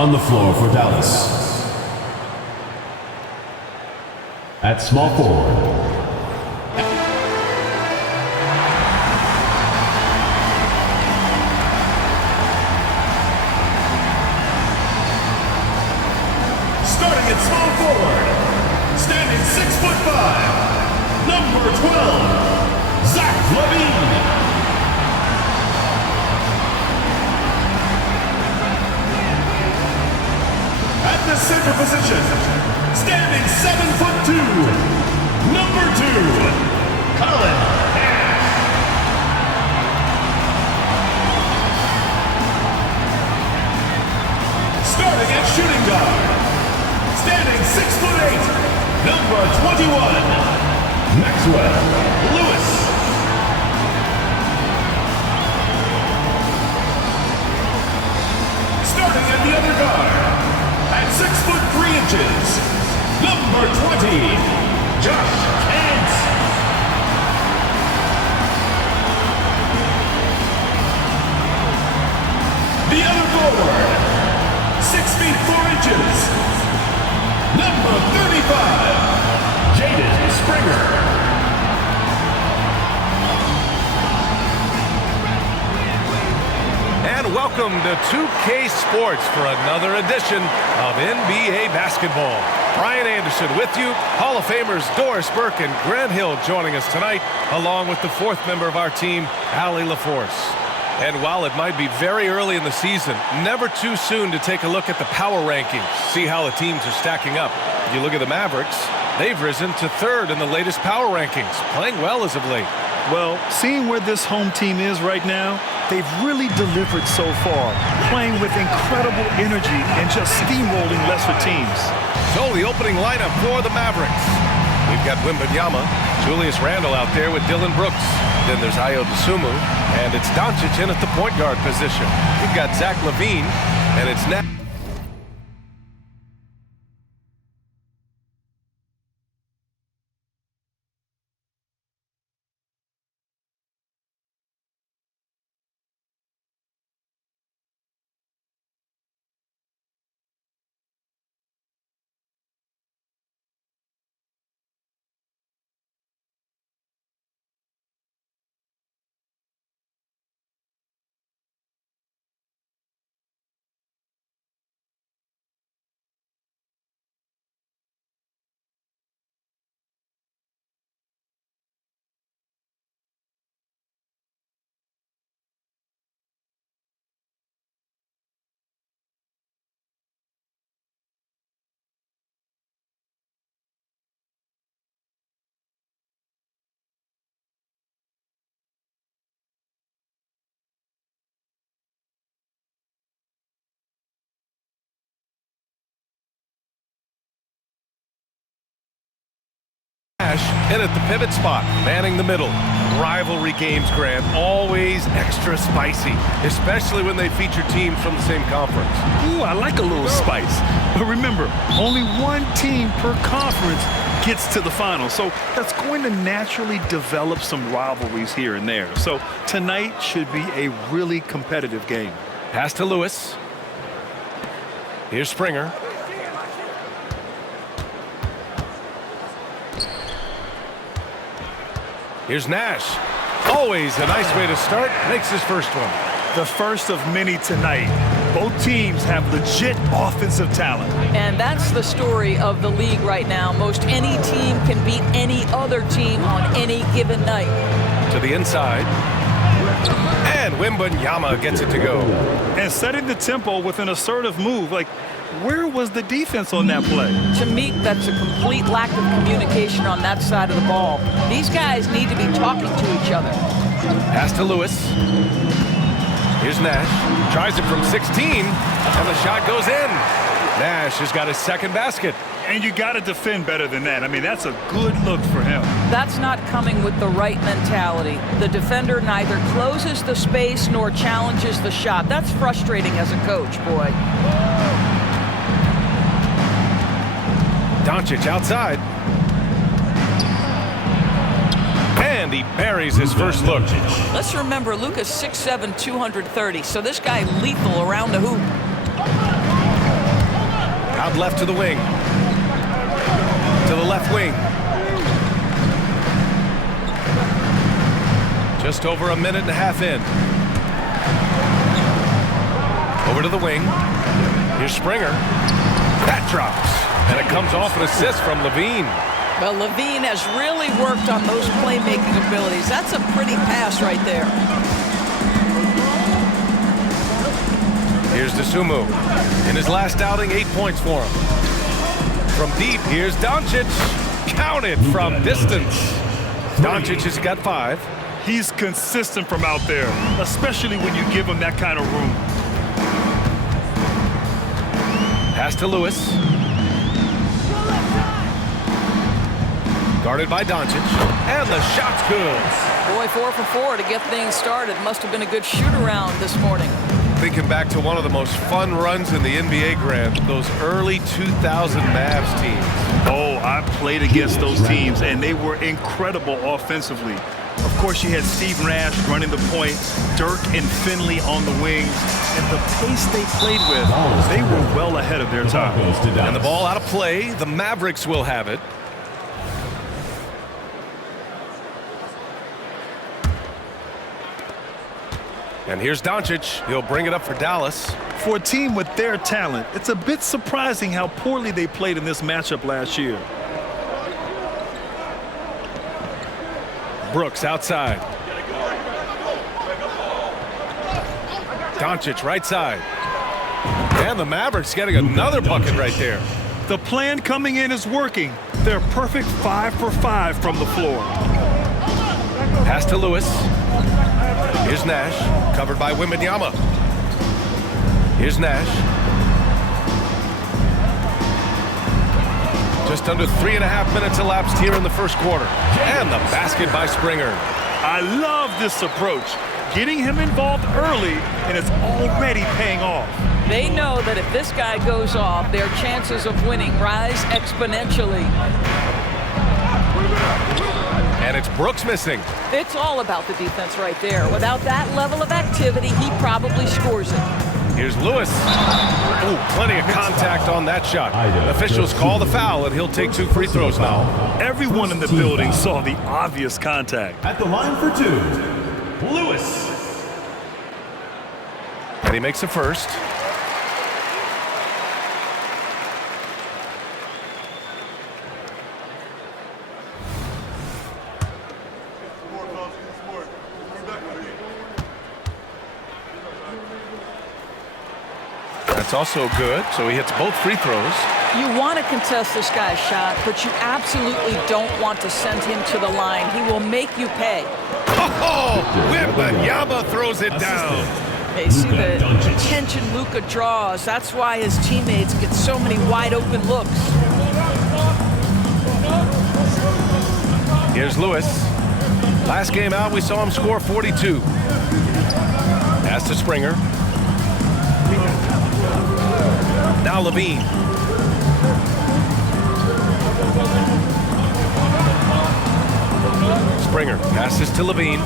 On the floor for Dallas. At small forward. Starting at small forward, standing 6'5", number 12, Zach LaVine. At the center position, standing 7'2", number 2, Colin Nash. Starting at shooting guard, standing 6'8", number 21, Maxwell Lewis. Starting at the other guard, at 6'3", number 20, Josh Kent. The other forward, 6'4", number 35, Jaden Springer. And welcome to 2K Sports for another edition of NBA basketball. Brian Anderson with you, Hall of Famers Doris Burke and Grant Hill joining us tonight, along with the fourth member of our team, Allie LaForce. And while it might be very early in the season, never too soon to take a look at the power rankings, see how the teams are stacking up. If you look at the Mavericks, they've risen to third in the latest power rankings, playing well as of late. Well, seeing where this home team is right now, they've really delivered so far, playing with incredible energy and just steamrolling lesser teams. So the opening lineup for the Mavericks. We've got Wembanyama, Julius Randle out there with Dylan Brooks. Then there's Ayo Dosunmu, and it's Doncic in at the point guard position. We've got Zach LaVine, and it's Nash. In at the pivot spot, manning the middle. Rivalry games, Grant, always extra spicy, especially when they feature teams from the same conference. Ooh, I like a little spice. But remember, only one team per conference gets to the final. So that's going to naturally develop some rivalries here and there. So tonight should be a really competitive game. Pass to Lewis. Here's Springer. Here's Nash. Always a nice way to start. Makes his first one. The first of many tonight. Both teams have legit offensive talent. And that's the story of the league right now. Most any team can beat any other team on any given night. To the inside. And Wembanyama gets it to go. And setting the tempo with an assertive move. Like, where was the defense on that play? To me, that's a complete lack of communication on that side of the ball. These guys need to be talking to each other. Pass to Lewis. Here's Nash. Tries it from 16, and the shot goes in. Nash has got his second basket. And you got to defend better than that. I mean, that's a good look for him. That's not coming with the right mentality. The defender neither closes the space nor challenges the shot. That's frustrating as a coach, boy. Doncic outside. And he buries his first look. Let's remember, Luka's 6'7", 230, so this guy lethal around the hoop. Out left to the wing. To the left wing. Just over a minute and a half in. Over to the wing. Here's Springer. That drops. And it comes off an assist from Levine. Well, Levine has really worked on those playmaking abilities. That's a pretty pass right there. Here's DeSumo. In his last outing, 8 points for him. From deep, here's Doncic. Counted from distance. Doncic has got 5. He's consistent from out there, especially when you give him that kind of room. Pass to Lewis. Guarded by Doncic. And the shot's good. Boy, 4 for 4 to get things started. Must have been a good shoot-around this morning. Thinking back to one of the most fun runs in the NBA, Grant, those early 2000 Mavs teams. Oh, I played against those teams, and they were incredible offensively. Of course, you had Steve Nash running the point, Dirk and Finley on the wings, and the pace they played with, they were well ahead of their time. And the ball out of play. The Mavericks will have it. And here's Doncic. He'll bring it up for Dallas. For a team with their talent, it's a bit surprising how poorly they played in this matchup last year. Brooks outside. Doncic right side. And the Mavericks getting another bucket right there. The plan coming in is working. They're perfect 5 for 5 from the floor. Pass to Lewis. Here's Nash, covered by Wembanyama. Here's Nash. Just under 3.5 minutes elapsed here in the first quarter. And the basket by Springer. I love this approach. Getting him involved early, and it's already paying off. They know that if this guy goes off, their chances of winning rise exponentially. And it's Brooks missing. It's all about the defense right there. Without that level of activity, he probably scores it. Here's Lewis. Ooh, plenty of contact on that shot. Officials call the foul, and he'll take 2 free throws now. Everyone in the building saw the obvious contact. At the line for 2, Lewis. And he makes a first. That's also good, so he hits both free throws. You want to contest this guy's shot, but you absolutely don't want to send him to the line. He will make you pay. Oh, Wembanyama throws it down. They see the attention Luka draws. That's why his teammates get so many wide open looks. Here's Lewis. Last game out, we saw him score 42. Pass to Springer. Now Levine. Springer passes to Levine.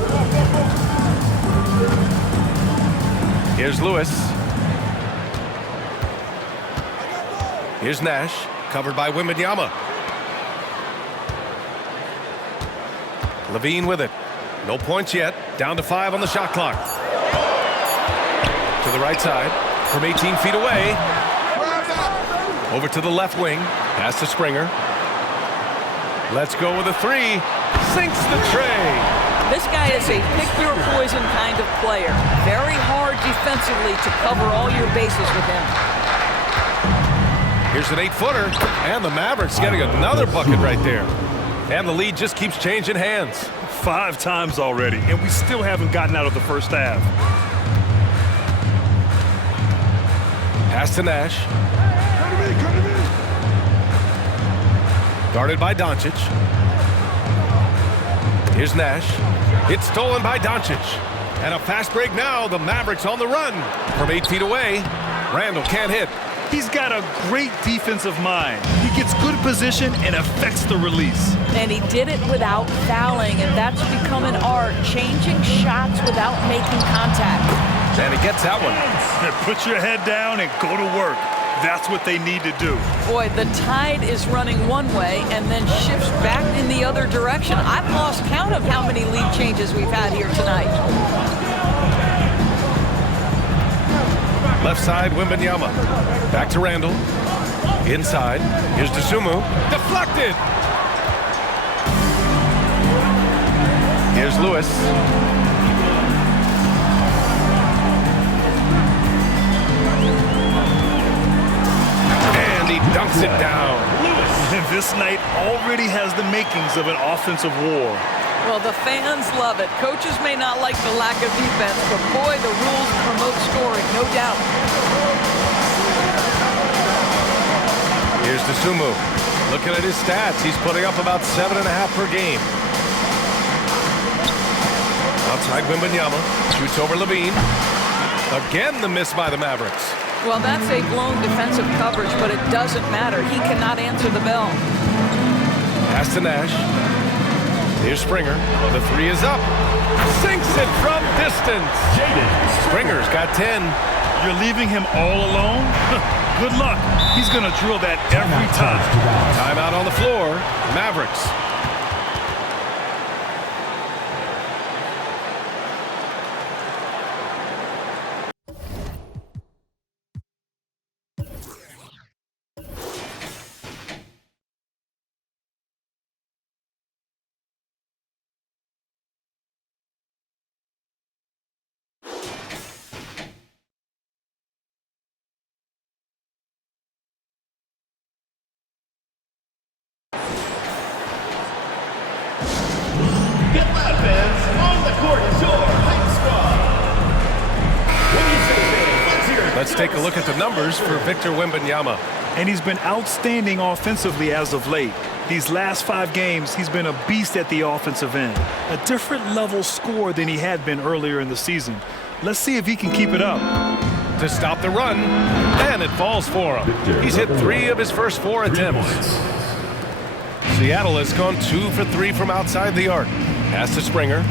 Here's Lewis. Here's Nash, covered by Wembanyama. Levine with it. No points yet. Down to 5 on the shot clock. To the right side. From 18 feet away. Over to the left wing. Pass to Springer. Let's go with a 3. Sinks the tray. This guy is a pick-your-poison kind of player. Very hard defensively to cover all your bases with him. Here's an 8-footer. And the Mavericks getting another bucket right there. And the lead just keeps changing hands. 5 times already, and we still haven't gotten out of the first half. Pass to Nash. Guarded by Doncic. Here's Nash. It's stolen by Doncic. And a fast break now. The Mavericks on the run. From 8 feet away, Randall can't hit. He's got a great defensive mind. He gets good position and affects the release. And he did it without fouling, and that's become an art, changing shots without making contact. And he gets that one. Put your head down and go to work. That's what they need to do. Boy, the tide is running one way and then shifts back in the other direction. I've lost count of how many lead changes we've had here tonight. Left side, Wembanyama. Back to Randall. Inside. Here's Dosunmu. Deflected. Here's Lewis. And he dunks it down. This night already has the makings of an offensive war. Well, the fans love it. Coaches may not like the lack of defense, but boy, the rules promote scoring, no doubt. Here's Dosunmu. Looking at his stats, he's putting up about 7.5 per game. Outside Wembanyama. Shoots over Levine. Again, the miss by the Mavericks. Well, that's a blown defensive coverage, but it doesn't matter. He cannot answer the bell. Pass to Nash. Here's Springer. The three is up. Sinks it from distance. Springer's got 10. You're leaving him all alone? Good luck. He's going to drill that every time. Timeout on the floor. Mavericks. Get loud, fans. On the court is your hype squad. When you say fans, let's hear it. Let's take a look at the numbers for Victor Wembanyama. And he's been outstanding offensively as of late. These last 5 games, he's been a beast at the offensive end. A different level score than he had been earlier in the season. Let's see if he can keep it up. To stop the run, and it falls for him. He's hit 3 of his first 4 attempts. Seattle has gone 2 for 3 from outside the arc. Pass to Springer.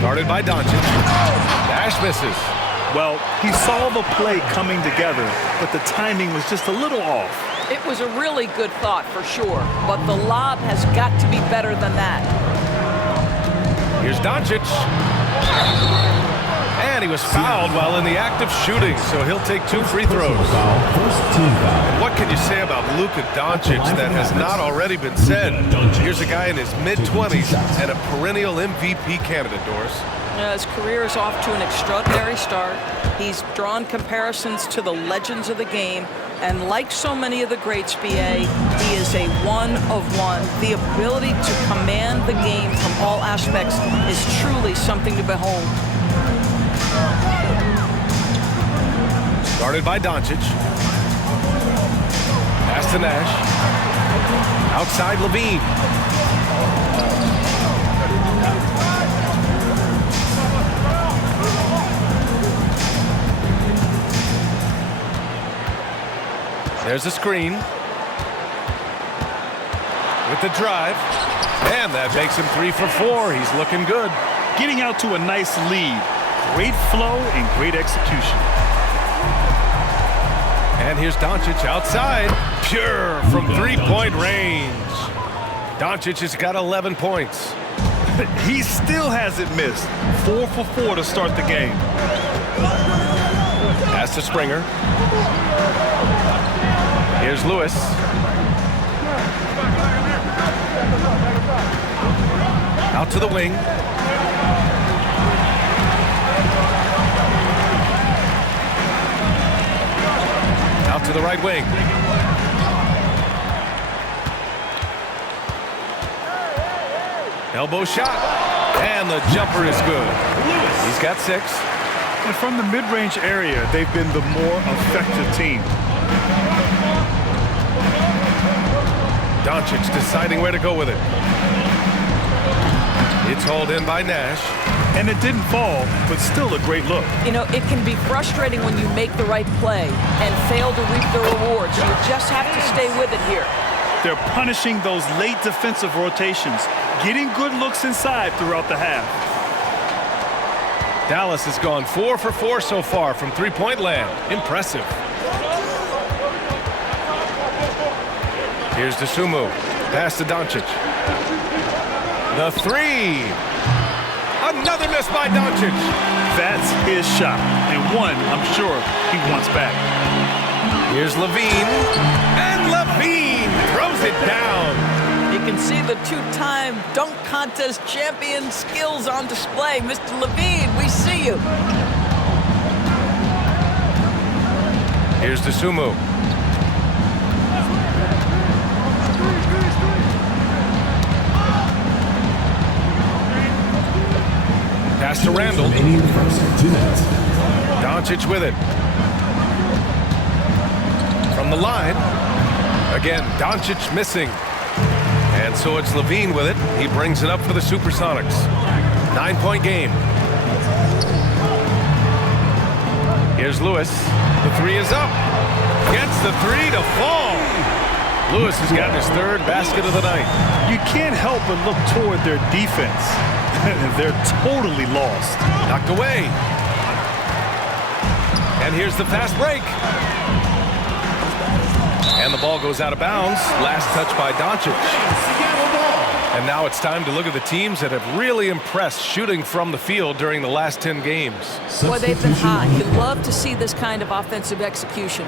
Guarded by Doncic. Nash misses. Well, he saw the play coming together, but the timing was just a little off. It was a really good thought for sure, but the lob has got to be better than that. Here's Doncic. And he was fouled while in the act of shooting, so he'll take 2 free throws. What can you say about Luka Doncic that has not already been said? Here's a guy in his mid-20s and a perennial MVP candidate, Doris. His career is off to an extraordinary start. He's drawn comparisons to the legends of the game, and like so many of the greats, BA, he is a one-of-one. The ability to command the game from all aspects is truly something to behold. Guarded by Doncic. Pass to Nash. Outside Levine. There's a screen. With the drive. And that makes him 3 for 4. He's looking good. Getting out to a nice lead. Great flow and great execution. And here's Doncic outside. Pure from 3-point range. Doncic has got 11 points. He still hasn't missed. 4 for 4 to start the game. Pass to Springer. Here's Lewis. Out to the wing. Out to the right wing. Elbow shot. And the jumper is good. He's got 6. And from the mid-range area, they've been the more effective team. Doncic deciding where to go with it. It's hauled in by Nash. And it didn't fall, but still a great look. You know, it can be frustrating when you make the right play and fail to reap the rewards. You just have to stay with it here. They're punishing those late defensive rotations, getting good looks inside throughout the half. Dallas has gone 4 for 4 so far from three-point land. Impressive. Here's Dosunmu. Pass to Doncic. The three. Another miss by Doncic. That's his shot, and one I'm sure he wants back. Here's Levine. And Levine throws it down. You can see the two-time dunk contest champion skills on display. Mr. Levine, we see you. Here's Dosunmu. Pass to Randall. Remaining first 2 minutes. Doncic with it. From the line. Again, Doncic missing. And so it's Levine with it. He brings it up for the Supersonics. 9-point game. Here's Lewis. The three is up. Gets the three to fall. Lewis has gotten his third basket of the night. You can't help but look toward their defense. They're totally lost. Knocked away. And here's the fast break. And the ball goes out of bounds. Last touch by Doncic. And now it's time to look at the teams that have really impressed shooting from the field during the last 10 games. Boy, they've been hot. You love to see this kind of offensive execution.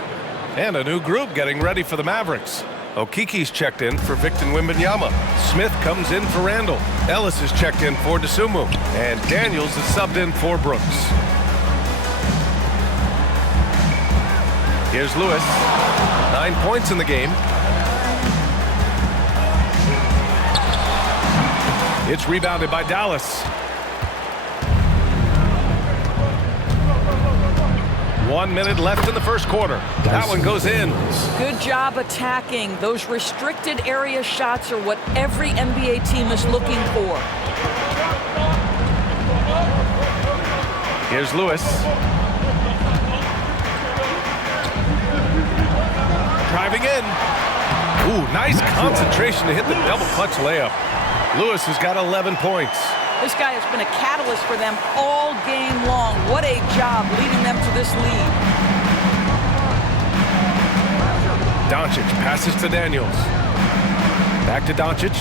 And a new group getting ready for the Mavericks. Okiki's checked in for Victor Wembanyama. Smith comes in for Randall. Ellis is checked in for Dosunmu. And Daniels is subbed in for Brooks. Here's Lewis. 9 points in the game. It's rebounded by Dallas. 1 minute left in the first quarter. That one goes in. Good job attacking. Those restricted area shots are what every NBA team is looking for. Here's Lewis. Driving in. Ooh, nice concentration to hit the double clutch layup. Lewis has got 11 points. This guy has been a catalyst for them all game long. What a job leading them to this lead. Doncic passes to Daniels. Back to Doncic.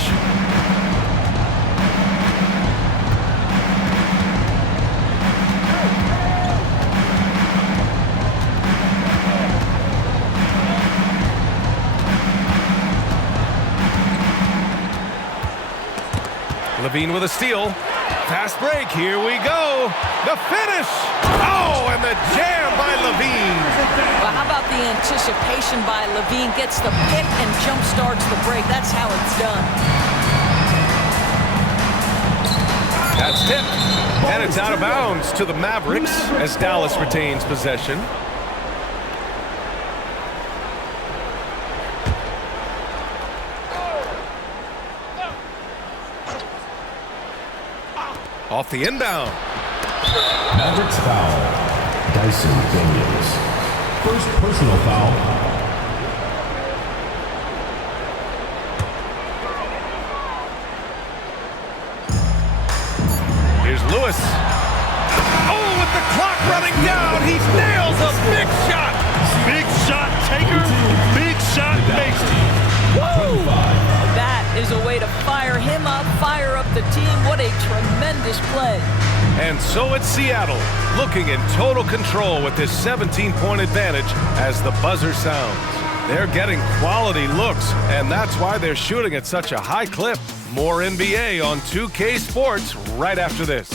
Levine with a steal. Fast break. Here we go. The finish. Oh, and the jam by Levine. Well, how about the anticipation by Levine? Gets the pick and jump starts the break. That's how it's done. That's tipped. And it's out of bounds to the Mavericks as Dallas retains possession. Off the inbound. Mavericks foul. Dyson Daniels. First personal foul. Here's Lewis. Oh, with the clock running down, he nails a big shot. Big shot taker, big shot maker. Woo! That is a way to fire him up, fire up the team. What a tremendous play. And so it's Seattle, looking in total control with this 17-point advantage as the buzzer sounds. They're getting quality looks, and that's why they're shooting at such a high clip. More NBA on 2K Sports right after this.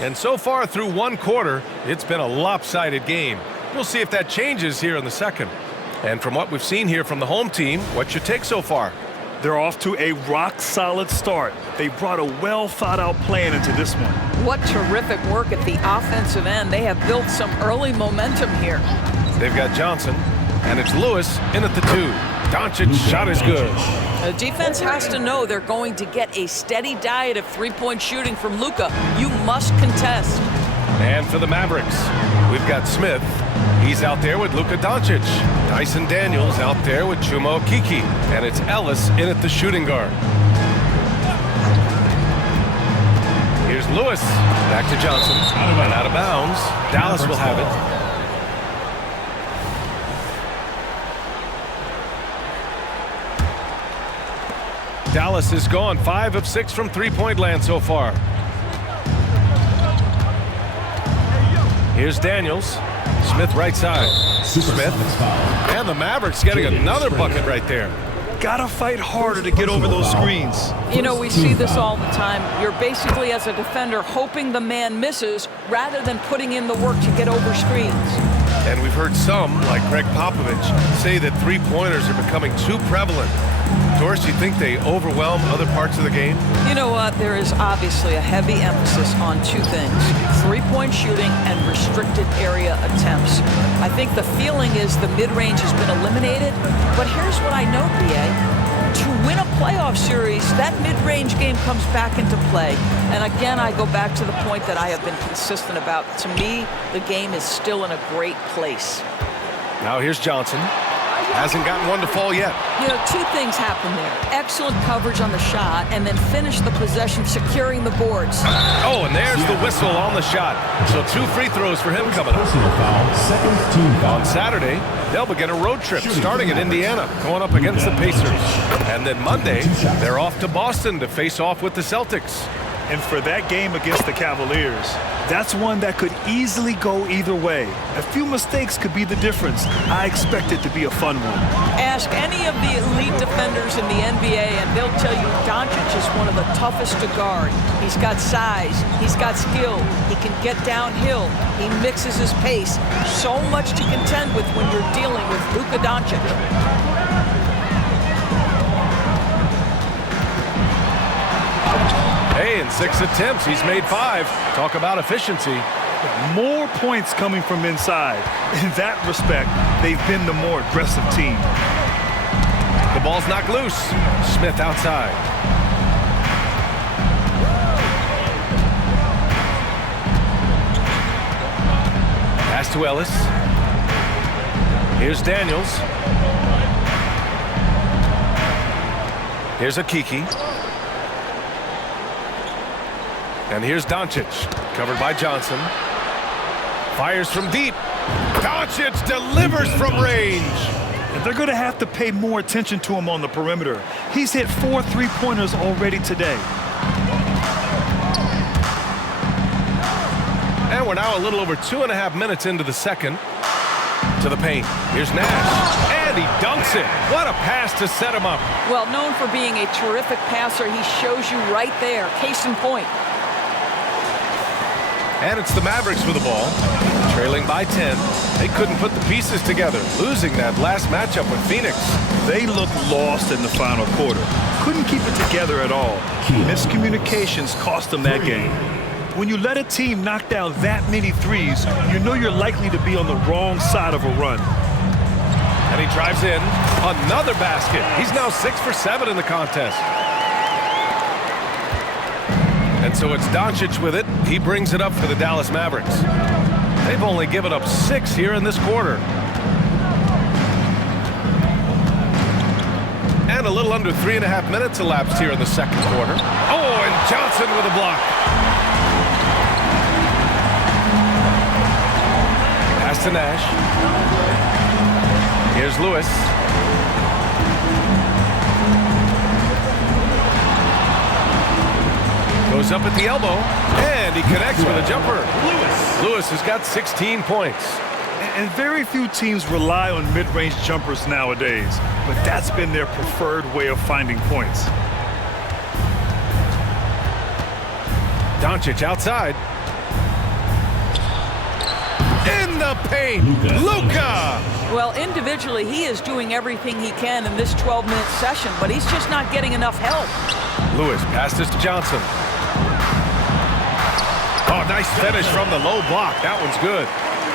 And so far through one quarter, it's been a lopsided game. We'll see if that changes here in the second. And from what we've seen here from the home team, what's your take so far? They're off to a rock-solid start. They brought a well-thought-out plan into this one. What terrific work at the offensive end. They have built some early momentum here. They've got Johnson, and it's Lewis in at the 2. Doncic shot is good. The defense has to know they're going to get a steady diet of three-point shooting from Luka. You must contest. And for the Mavericks, we've got Smith. He's out there with Luka Doncic. Dyson Daniels out there with Chuma Okeke. And it's Ellis in at the shooting guard. Here's Lewis. Back to Johnson. And out of bounds. Dallas will have it. Dallas is gone 5 of 6 from three-point land so far. Here's Daniels. Smith right side. Smith. And the Mavericks getting another bucket right there. Gotta fight harder to get over those screens. You know, we see this all the time. You're basically, as a defender, hoping the man misses rather than putting in the work to get over screens. And we've heard some, like Greg Popovich, say that three-pointers are becoming too prevalent. Doris, you think they overwhelm other parts of the game? You know what? There is obviously a heavy emphasis on two things: three-point shooting and restricted area attempts. I think the feeling is the mid-range has been eliminated, but here's what I know, BA. To win a playoff series, that mid-range game comes back into play. And again, I go back to the point that I have been consistent about. To me, the game is still in a great place. Now here's Johnson. Hasn't gotten one to fall yet. You know, two things happen there. Excellent coverage on the shot, and then finish the possession securing the boards. Oh, and there's the whistle on the shot. So 2 free throws for him coming up. Personal foul, second team foul. On Saturday, they'll begin a road trip starting in Indiana, going up against the Pacers. And then Monday, they're off to Boston to face off with the Celtics. And for that game against the Cavaliers, that's one that could easily go either way. A few mistakes could be the difference. I expect it to be a fun one. Ask any of the elite defenders in the NBA, and they'll tell you Doncic is one of the toughest to guard. He's got size. He's got skill. He can get downhill. He mixes his pace. So much to contend with when you're dealing with Luka Doncic. Hey, in 6 attempts, he's made 5. Talk about efficiency. More points coming from inside. In that respect, they've been the more aggressive team. The ball's knocked loose. Smith outside. Pass to Ellis. Here's Daniels. Here's Okeke. And here's Doncic, covered by Johnson. Fires from deep. Doncic delivers from range. And they're going to have to pay more attention to him on the perimeter. He's hit 4 three-pointers already today. And we're now a little over 2.5 minutes into the second. To the paint. Here's Nash. And he dunks it. What a pass to set him up. Well, known for being a terrific passer, he shows you right there. Case in point. And it's the Mavericks with the ball, trailing by 10. They couldn't put the pieces together, losing that last matchup with Phoenix. They looked lost in the final quarter. Couldn't keep it together at all. Miscommunications cost them that game. When you let a team knock down that many threes, you know you're likely to be on the wrong side of a run. And he drives in. Another basket. He's now 6 for 7 in the contest. And so it's Doncic with it. He brings it up for the Dallas Mavericks. They've only given up 6 here in this quarter. And a little under 3.5 minutes elapsed here in the second quarter. Oh, and Johnson with a block. Pass to Nash. Here's Lewis. Goes up at the elbow, and he connects with a jumper. Lewis has got 16 points. And very few teams rely on mid-range jumpers nowadays, but that's been their preferred way of finding points. Doncic outside. the paint. Luka! Well, individually, he is doing everything he can in this 12-minute session, but he's just not getting enough help. Lewis passes to Johnson. Oh, nice finish from the low block. That one's good.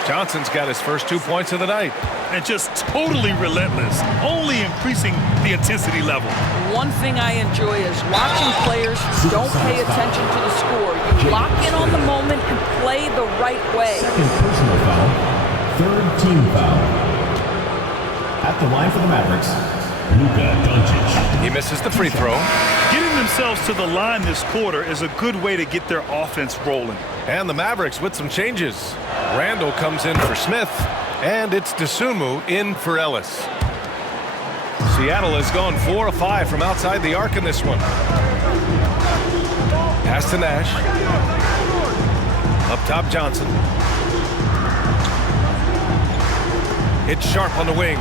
Johnson's got his first 2 points of the night. And just totally relentless, only increasing the intensity level. One thing I enjoy is watching players who don't pay attention to the score. You lock in on the moment and play the right way. Second personal foul. Third team foul. At the line for the Mavericks, Luka Doncic. He misses the free throw. Getting themselves to the line this quarter is a good way to get their offense rolling. And the Mavericks with some changes. Randall comes in for Smith, and it's Dosunmu in for Ellis. Seattle has gone 4 of 5 from outside the arc in this one. Pass to Nash. Up top, Johnson. It's Sharp on the wing.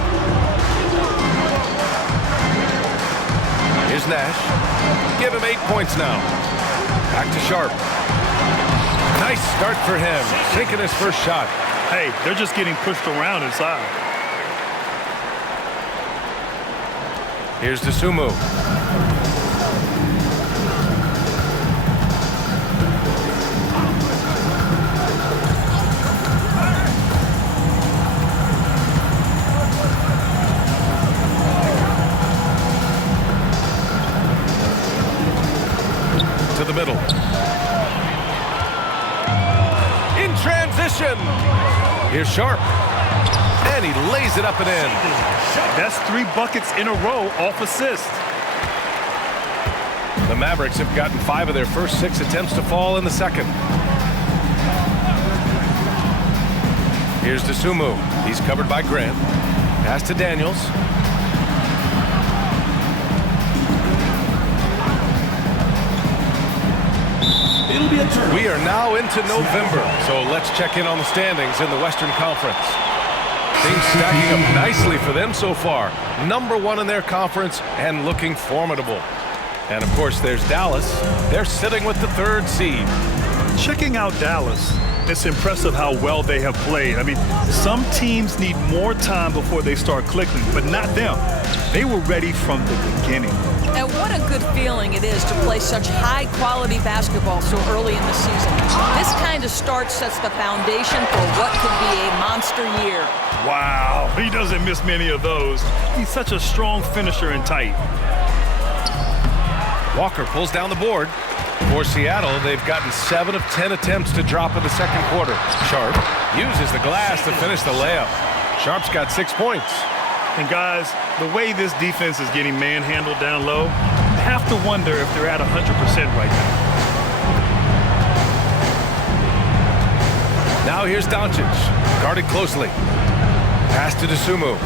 Here's Nash. Give him 8 points now. Back to Sharp. Nice start for him, sinking his first shot. Hey, they're just getting pushed around inside. Here's Dosunmu. To the middle. In transition. Here's Sharp. And he lays it up and in. That's 3 buckets in a row off assist. The Mavericks have gotten 5 of their first 6 attempts to fall in the second. Here's Dosunmu. He's covered by Grant. Pass to Daniels. It'll be a turn. We are now into November, so let's check in on the standings in the Western Conference. Things stacking up nicely for them so far. Number 1 in their conference and looking formidable. And of course, there's Dallas. They're sitting with the 3rd seed. Checking out Dallas, it's impressive how well they have played. I mean, some teams need more time before they start clicking, but not them. They were ready from the beginning. And what a good feeling it is to play such high-quality basketball so early in the season. This kind of start sets the foundation for what could be a monster year. Wow, he doesn't miss many of those. He's such a strong finisher and tight. Walker pulls down the board. For Seattle, they've gotten 7 of 10 attempts to drop in the second quarter. Sharp uses the glass to finish the layup. Sharp's got 6 points. And guys, the way this defense is getting manhandled down low, I have to wonder if they're at 100% right now. Now here's Doncic, guarded closely. Pass to Dosunmu.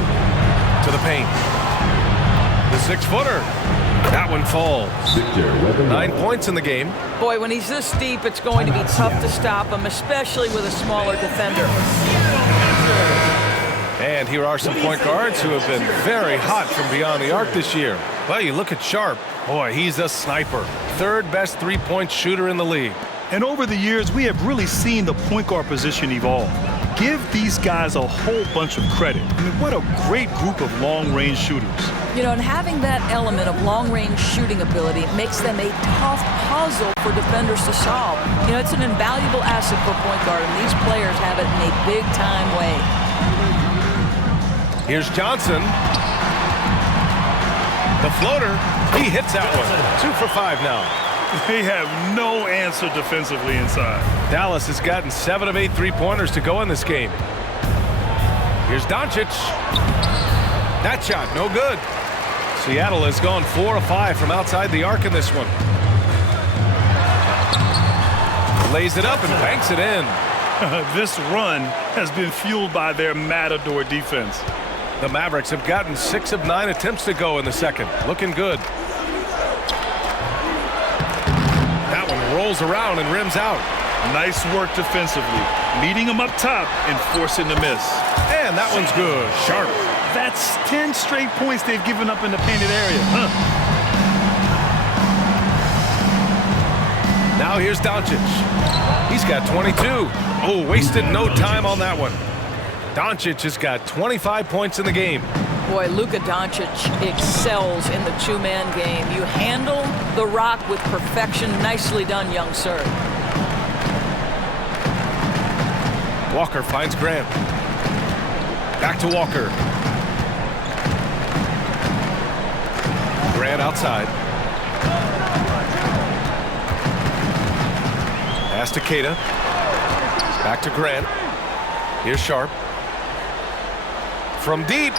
To the paint. The 6-footer. That one falls. 9 points in the game. Boy, when he's this deep, it's going to be tough to stop him, especially with a smaller defender. And here are some point guards who have been very hot from beyond the arc this year. Well, you look at Sharp. Boy, he's a sniper. 3rd best three-point shooter in the league. And over the years, we have really seen the point guard position evolve. Give these guys a whole bunch of credit. I mean, what a great group of long-range shooters. You know, and having that element of long-range shooting ability makes them a tough puzzle for defenders to solve. You know, it's an invaluable asset for point guard, and these players have it in a big-time way. Here's Johnson. The floater. He hits that one. 2 for 5 now. They have no answer defensively inside. Dallas has gotten 7 of 8 three-pointers to go in this game. Here's Doncic. That shot, no good. Seattle has gone 4 of 5 from outside the arc in this one. Lays it up and banks it in. This run has been fueled by their Matador defense. The Mavericks have gotten 6 of 9 attempts to go in the second. Looking good. That one rolls around and rims out. Nice work defensively. Meeting them up top and forcing the miss. And that one's good. Sharp. That's 10 straight points they've given up in the painted area. Now here's Doncic. He's got 22. Oh, wasted no time on that one. Doncic has got 25 points in the game. Boy, Luka Doncic excels in the two-man game. You handle the rock with perfection. Nicely done, young sir. Walker finds Grant. Back to Walker. Grant outside. Pass to Queta. Back to Grant. Here's Sharp. From deep.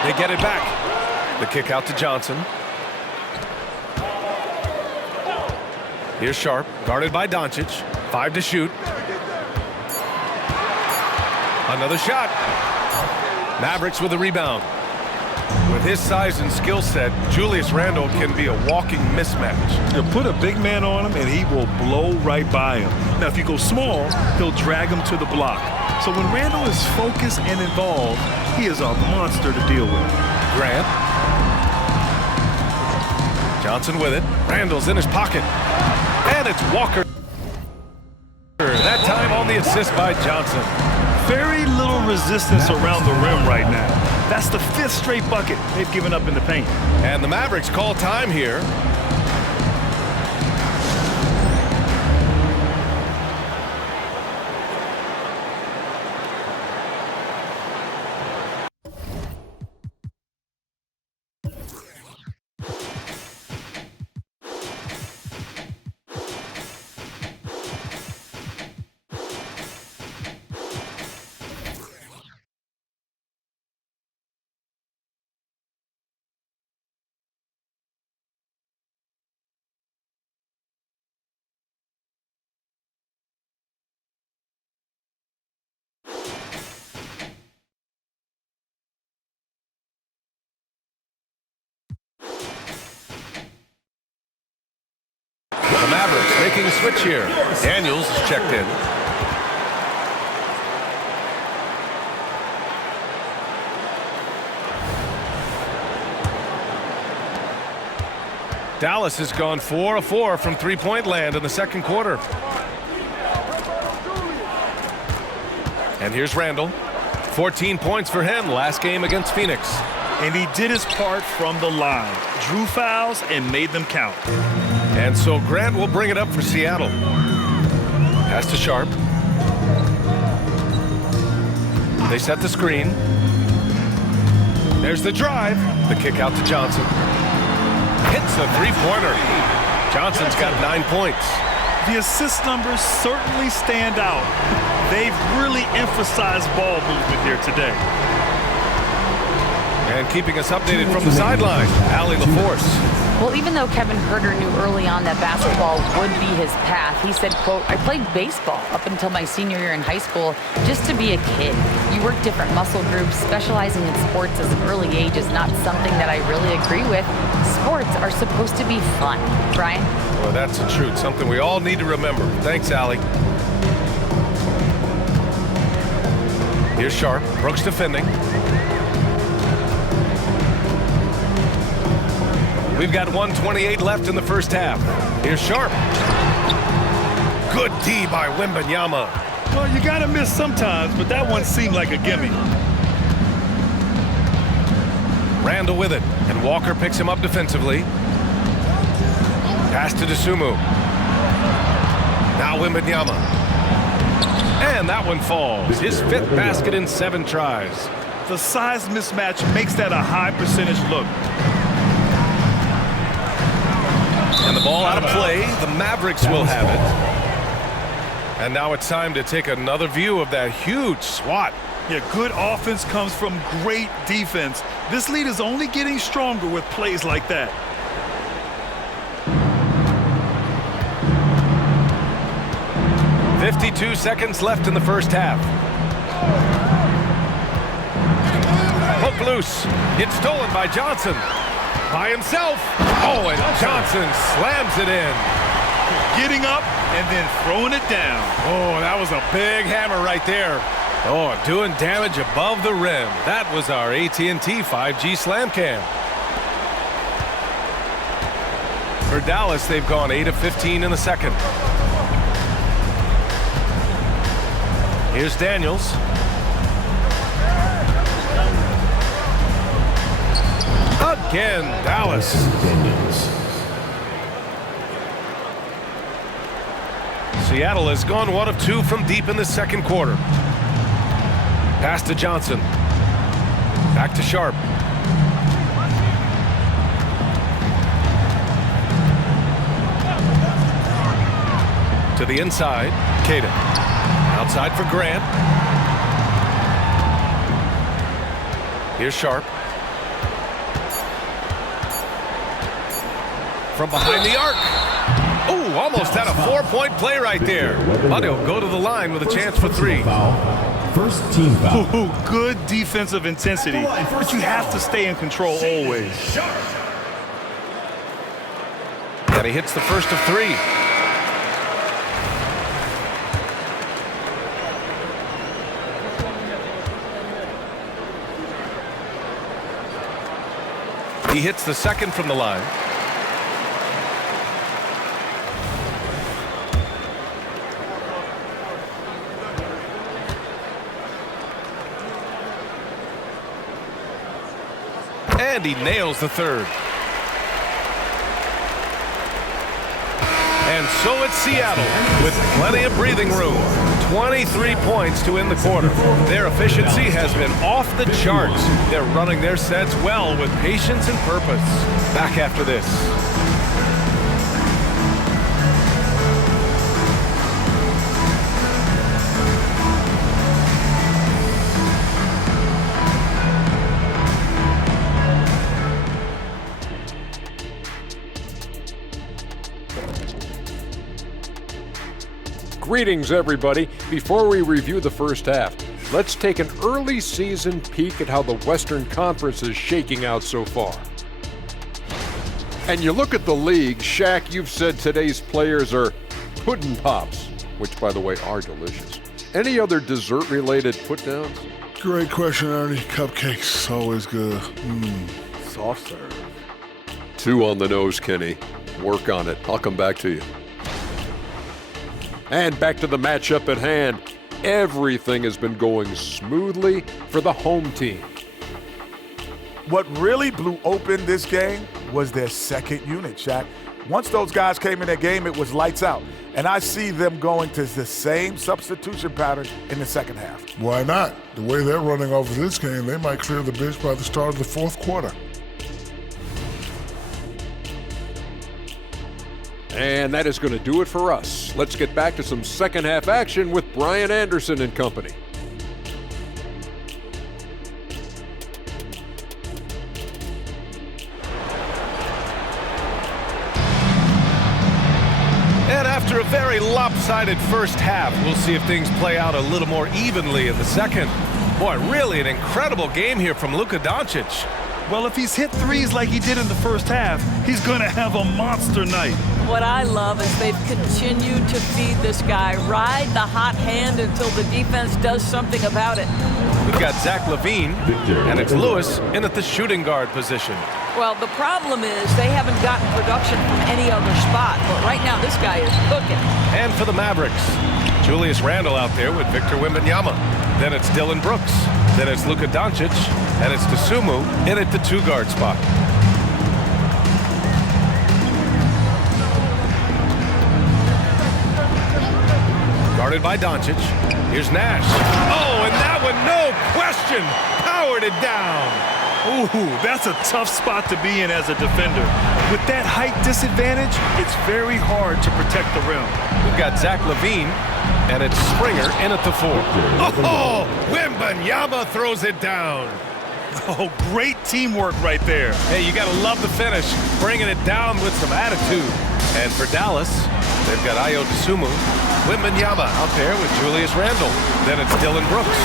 They get it back. The kick out to Johnson. Here's Sharp, guarded by Doncic. 5 to shoot. Another shot. Mavericks with a rebound. With his size and skill set, Julius Randle can be a walking mismatch. You put a big man on him and he will blow right by him. Now if you go small, he'll drag him to the block. So when Randle is focused and involved, he is a monster to deal with. Grant. Johnson with it. Randle's in his pocket. And it's Walker. That time on the assist by Johnson. Very little resistance around the rim right now. That's the 5th straight bucket they've given up in the paint. And the Mavericks call time here. The Mavericks making a switch here. Daniels is checked in. Dallas has gone 4 of 4 from three-point land in the second quarter. And here's Randle. 14 points for him last game against Phoenix. And he did his part from the line. Drew fouls and made them count. And so Grant will bring it up for Seattle. Pass to Sharp. They set the screen. There's the drive. The kick out to Johnson. Hits a three-pointer. Johnson's got 9 points. The assist numbers certainly stand out. They've really emphasized ball movement here today. And keeping us updated from the sideline, Allie LaForce. Well, even though Kevin Huerter knew early on that basketball would be his path, he said, quote, "I played baseball up until my senior year in high school just to be a kid. You work different muscle groups. Specializing in sports as an early age is not something that I really agree with. Sports are supposed to be fun." Brian? Well, that's the truth. Something we all need to remember. Thanks, Allie. Here's Sharp. Brooks defending. We've got 1:28 left in the first half. Here's Sharp. Good D by Wembanyama. Well, you got to miss sometimes, but that one seemed like a gimme. Randle with it, and Walker picks him up defensively. Pass to Dosunmu. Now Wembanyama. And that one falls. His 5th basket in 7 tries. The size mismatch makes that a high percentage look. And the ball out of play. The Mavericks will have it. And now it's time to take another view of that huge swat. Yeah, good offense comes from great defense. This lead is only getting stronger with plays like that. .52 seconds left in the first half. Hook loose. It's stolen by Johnson. By himself. Oh, and Johnson slams it in. Getting up and then throwing it down. Oh, that was a big hammer right there. Oh, doing damage above the rim. That was our AT&T 5G Slam Cam. For Dallas, they've gone 8 of 15 in the second. Here's Daniels. Again, Dallas. Daniels. Seattle has gone 1 of 2 from deep in the second quarter. Pass to Johnson. Back to Sharp. To the inside, Caden. Outside for Grant. Here's Sharp. From behind the arc. Oh, almost had a 4-point play right there. But he'll go to the line with a chance for 3. First team foul. Ooh, good defensive intensity, but you have to stay in control always. And he hits the first of 3. He hits the second from the line. And he nails the third. And so it's Seattle with plenty of breathing room. 23 points to end the quarter. Their efficiency has been off the charts. They're running their sets well with patience and purpose. Back after this. Greetings, everybody. Before we review the first half, let's take an early season peek at how the Western Conference is shaking out so far. And you look at the league, Shaq, you've said today's players are pudding pops, which, by the way, are delicious. Any other dessert-related put-downs? Great question, Ernie. Cupcakes, always good. Soft serve. 2 on the nose, Kenny. Work on it. I'll come back to you. And back to the matchup at hand. Everything has been going smoothly for the home team. What really blew open this game was their second unit, Shaq. Once those guys came in that game, it was lights out. And I see them going to the same substitution pattern in the second half. Why not? The way they're running off of this game, they might clear the bench by the start of the fourth quarter. And that is going to do it for us. Let's get back to some second half action with Brian Anderson and company. And after a very lopsided first half, we'll see if things play out a little more evenly in the second. Boy, really an incredible game here from Luka Doncic. Well, if he's hit threes like he did in the first half, he's going to have a monster night. What I love is they've continued to feed this guy, ride the hot hand until the defense does something about it. We've got Zach LaVine, and it's Lewis in at the shooting guard position. Well, the problem is they haven't gotten production from any other spot, but right now this guy is cooking. And for the Mavericks, Julius Randle out there with Victor Wembanyama. Then it's Dylan Brooks. Then it's Luka Doncic, and it's Dosunmu in at the 2-guard spot. Guarded by Doncic. Here's Nash. Oh, and that one, no question, powered it down. Ooh, that's a tough spot to be in as a defender. With that height disadvantage, it's very hard to protect the rim. We've got Zach LaVine, and it's Springer in at the 4. Oh, Wembanyama throws it down. Oh, great teamwork right there. Hey, you got to love the finish, bringing it down with some attitude. And for Dallas, they've got Ayo Dosunmu, Wembanyama out there with Julius Randle. Then it's Dylan Brooks,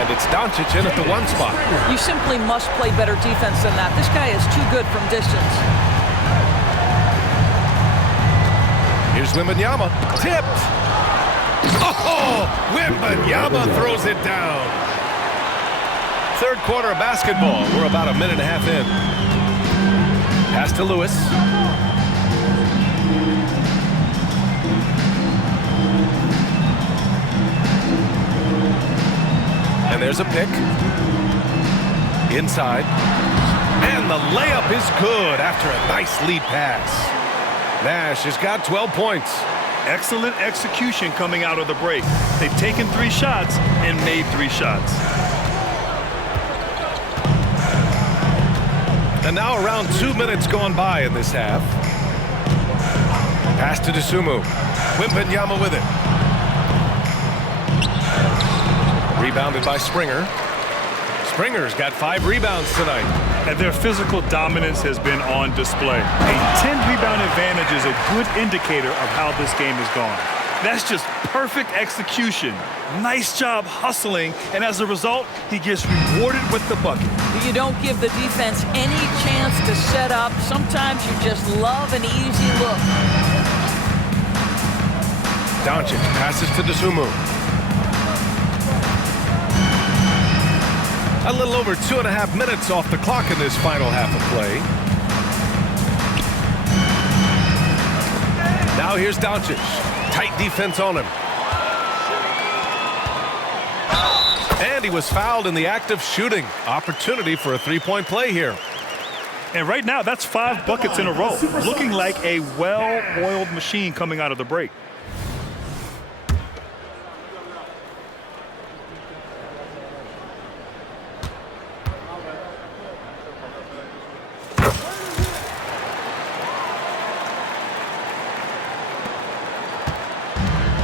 and it's Doncic in at the 1 spot. You simply must play better defense than that. This guy is too good from distance. Here's Wembanyama, tipped. Oh, Wembanyama throws it down. Third quarter of basketball. We're about a minute and a half in. Pass to Lewis. there's a pick. Inside. And the layup is good after a nice lead pass. Nash has got 12 points. Excellent execution coming out of the break. They've taken 3 shots and made 3 shots. And now around 2 minutes gone by in this half. Pass to Dosunmu. Wembanyama with it. Rebounded by Springer. Springer's got 5 rebounds tonight. And their physical dominance has been on display. A 10-rebound advantage is a good indicator of how this game has gone. That's just perfect execution. Nice job hustling, and as a result, he gets rewarded with the bucket. You don't give the defense any chance to set up. Sometimes you just love an easy look. Doncic passes to Dosunmu. A little over 2.5 minutes off the clock in this final half of play. Now here's Doncic. Tight defense on him. And he was fouled in the act of shooting. Opportunity for a 3-point play here. And right now, that's 5 buckets in a row. Looking like a well-oiled machine coming out of the break.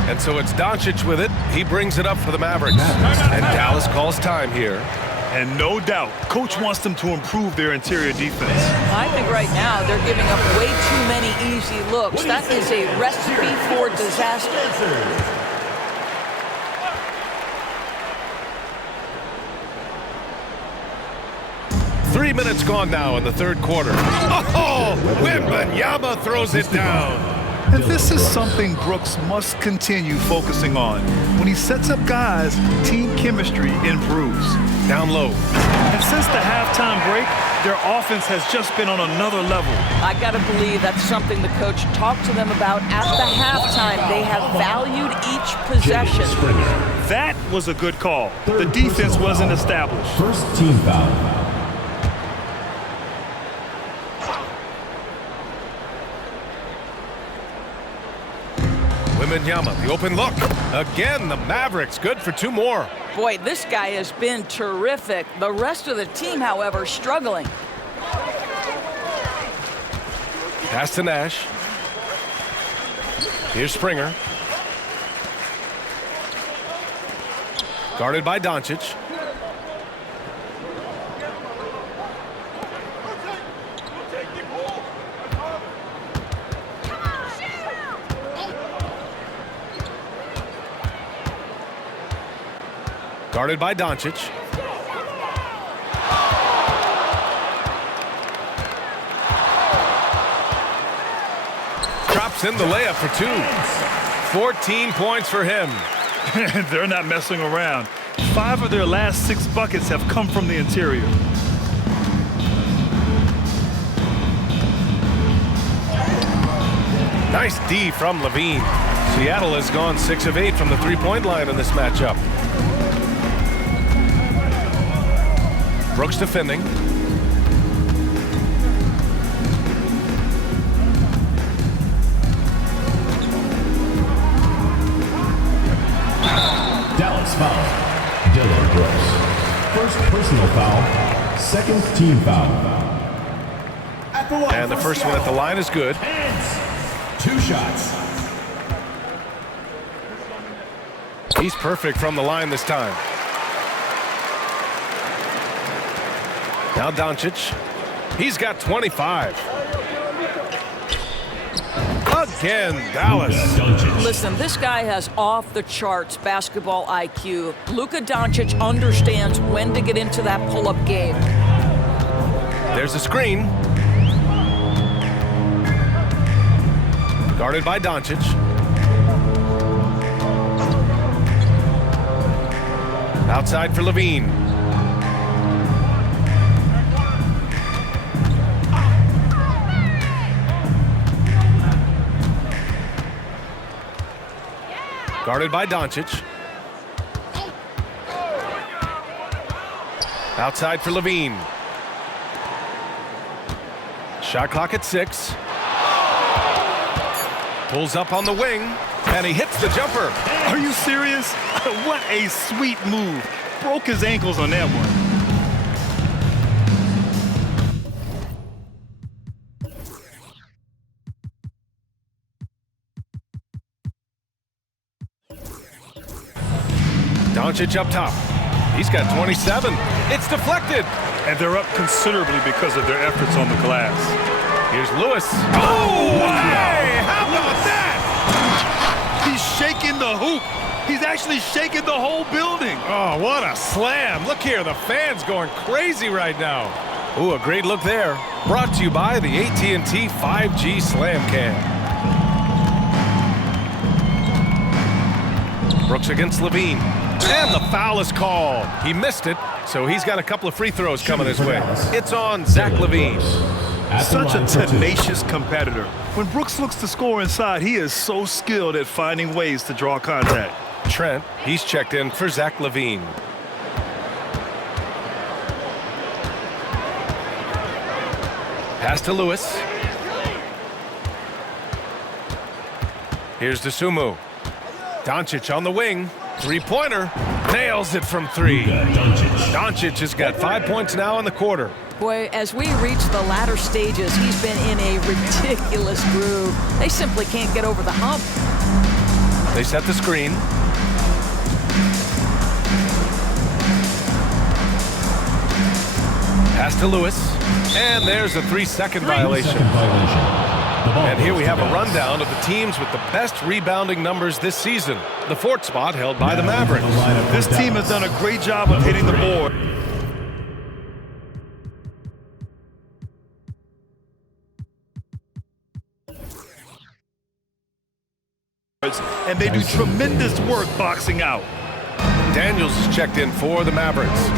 And so it's Doncic with it. He brings it up for the Mavericks. And Dallas calls time here. And no doubt, coach wants them to improve their interior defense. I think right now they're giving up way too many easy looks. That is a recipe for disaster. 3 minutes gone now in the third quarter. Oh, Wembanyama throws it down. And this is something Brooks must continue focusing on. When he sets up guys, team chemistry improves. Down low. And since the halftime break, their offense has just been on another level. I got to believe that's something the coach talked to them about at the halftime. They have valued each possession. That was a good call. The defense wasn't established. First team foul. Wembanyama, the open look. Again, the Mavericks good for 2 more. Boy, this guy has been terrific. The rest of the team, however, struggling. Pass to Nash. Here's Springer. Guarded by Doncic. Guarded by Doncic. Drops in the layup for 2. 14 points for him. They're not messing around. 5 of their last 6 buckets have come from the interior. Nice D from Levine. Seattle has gone 6 of 8 from the 3-point line in this matchup. Brooks defending. Dallas foul. Dillon Brooks. First personal foul. Second team foul. And the first one at the line is good. 2 shots. He's perfect from the line this time. Now Doncic. He's got 25. Again, Dallas. Listen, this guy has off-the-charts basketball IQ. Luka Doncic understands when to get into that pull-up game. There's a screen. Guarded by Doncic. Outside for Levine. Guarded by Doncic. Outside for Levine. Shot clock at 6. Pulls up on the wing, and he hits the jumper. Are you serious? What a sweet move. Broke his ankles on that one. Doncic up top. He's got 27. It's deflected. And they're up considerably because of their efforts on the glass. Here's Lewis. Oh, hey! How about that? He's shaking the hoop. He's actually shaking the whole building. Oh, what a slam. Look here, the fans going crazy right now. Ooh, a great look there. Brought to you by the AT&T 5G Slam Cam. Brooks against Levine. And the foul is called. He missed it, so he's got a couple of free throws coming his way. It's on Zach Levine. Such a tenacious competitor. When Brooks looks to score inside, he is so skilled at finding ways to draw contact. Trent, he's checked in for Zach Levine. Pass to Lewis. Here's Dosunmu. Doncic on the wing. Three-pointer. Nails it from 3. Doncic has got 5 points now in the quarter. Boy, as we reach the latter stages, he's been in a ridiculous groove. They simply can't get over the hump. They set the screen. Pass to Lewis. And there's a 3-second violation. And here we have a rundown of the teams with the best rebounding numbers this season. The 4th spot held by the Mavericks. This team has done a great job of hitting the board. And they do tremendous work boxing out. Daniels is checked in for the Mavericks.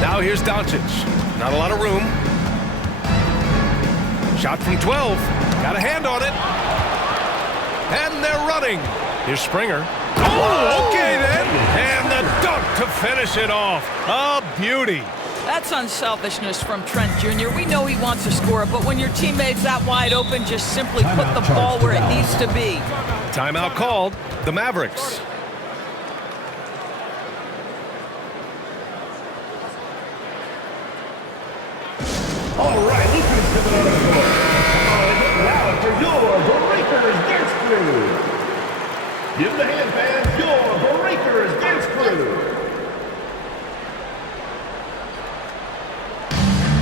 Now here's Doncic. Not a lot of room. Shot from 12. Got a hand on it. And they're running. Here's Springer. Oh, okay then. And the dunk to finish it off. A beauty. That's unselfishness from Trent Jr. We know he wants to score, but when your teammate's that wide open, just simply put the ball where it needs to be. Timeout called. The Mavericks. All right, Lucas coming on the court. Now for your Breakers Dance Crew. Give the hand fans your Breakers Dance Crew.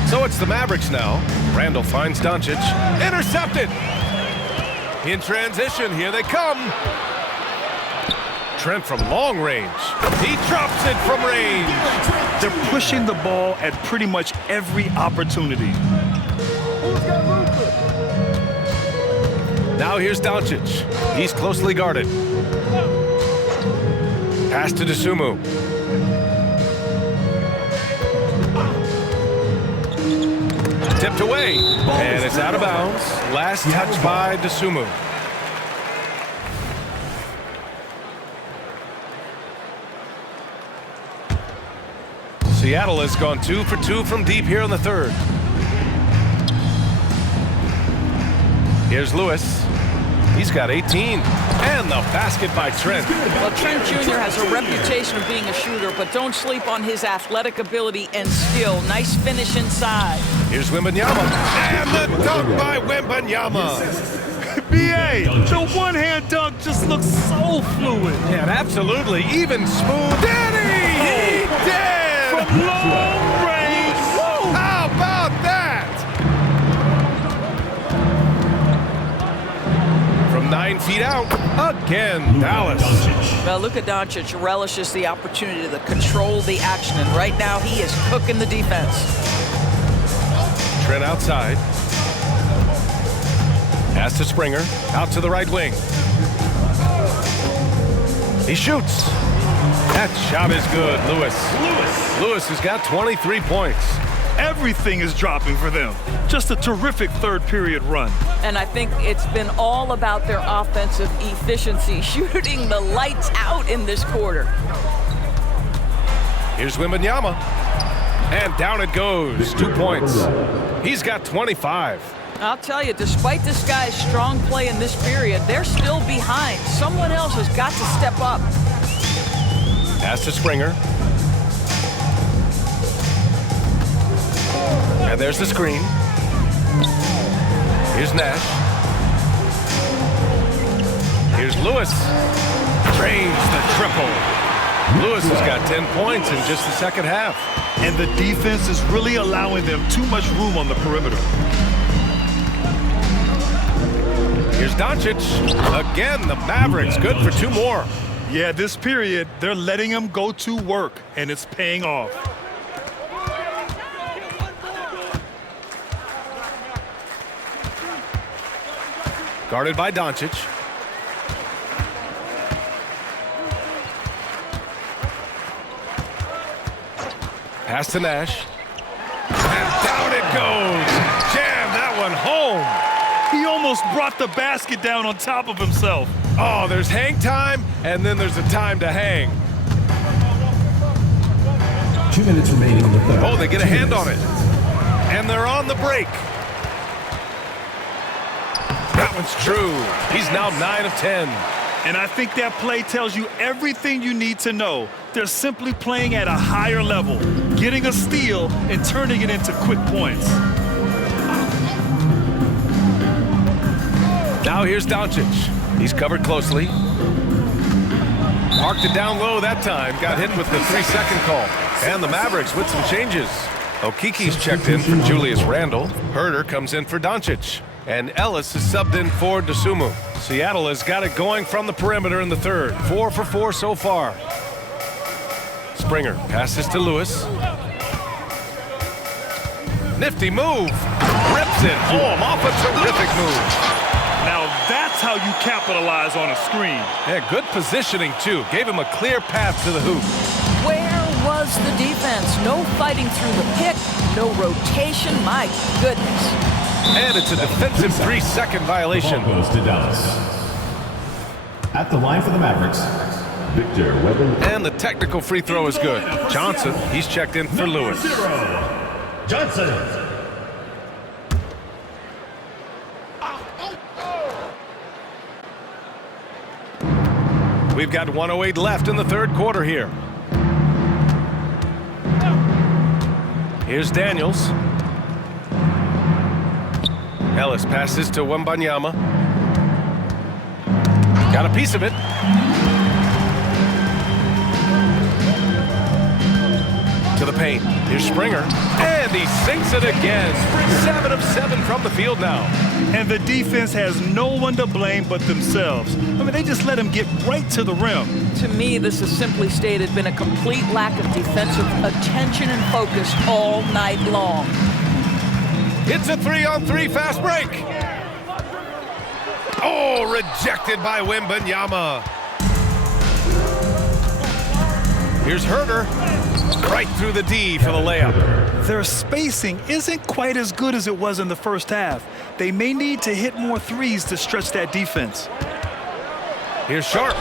So it's the Mavericks now. Randall finds Doncic. Intercepted. In transition, here they come. Trent from long range. He drops it from range. They're pushing the ball at pretty much every opportunity. Now here's Doncic. He's closely guarded. Pass to Dosunmu. Tipped away, and it's out of bounds. Last touch by Dosunmu. Seattle has gone 2 for 2 from deep here in the 3rd. Here's Lewis. He's got 18. And the basket by Trent. Well, Trent Jr. has a reputation of being a shooter, but don't sleep on his athletic ability and skill. Nice finish inside. Here's Wembanyama. And the dunk by Wembanyama. B.A., the one-hand dunk just looks so fluid. Yeah, absolutely. Even smooth. Did he? He did! From long range. Woo! How about that? From 9 feet out, again, Dallas. Well, Luka Doncic relishes the opportunity to control the action, and right now he is cooking the defense. Trent outside. Pass to Springer, out to the right wing. He shoots. That shot is good, Lewis. Lewis has got 23 points. Everything is dropping for them. Just a terrific 3rd period run. And I think it's been all about their offensive efficiency, shooting the lights out in this quarter. Here's Wembanyama. And down it goes. 2 points. He's got 25. I'll tell you, despite this guy's strong play in this period, they're still behind. Someone else has got to step up. Pass to Springer. And there's the screen. Here's Nash. Here's Lewis. Drains the triple. Lewis has got 10 points in just the second half. And the defense is really allowing them too much room on the perimeter. Here's Doncic. Again, the Mavericks good for 2 more. Yeah, this period, they're letting him go to work, and it's paying off. Guarded by Doncic. Pass to Nash. And down it goes. Jam that one home. He almost brought the basket down on top of himself. Oh, there's hang time, and then there's a time to hang. 2 minutes remaining in the third. Oh, they get a hand on it. And they're on the break. That one's true. He's now 9 of 10. And I think that play tells you everything you need to know. They're simply playing at a higher level, getting a steal and turning it into quick points. Now here's Doncic. He's covered closely. Marked it down low that time. Got hit with the 3-second call. And the Mavericks with some changes. Okiki's checked in for Julius Randle. Herder comes in for Doncic. And Ellis is subbed in for Dosunmu. Seattle has got it going from the perimeter in the third. 4 for 4 so far. Springer passes to Lewis. Nifty move. Rips it home off a terrific move. Now that's how you capitalize on a screen. Yeah, good positioning too. Gave him a clear path to the hoop. Where was the defense? No fighting through the pick, no rotation. My goodness. And it's a defensive 3-second violation. Ball goes to Dallas. At the line for the Mavericks, Victor Wembanyama. And the technical free throw is good. Johnson, he's checked in for Lewis. Johnson. We've got 1:08 left in the third quarter here. Here's Daniels. Ellis passes to Wembanyama. Got a piece of it. To the paint. Here's Springer. And he sinks it again. 7 of 7 from the field now. And the defense has no one to blame but themselves. I mean, they just let him get right to the rim. To me, this has simply stated been a complete lack of defensive attention and focus all night long. It's a 3-on-3 fast break. Oh, rejected by Wembanyama. Here's Herder. Right through the D for the layup. Their spacing isn't quite as good as it was in the first half. They may need to hit more threes to stretch that defense. Here's Sharp.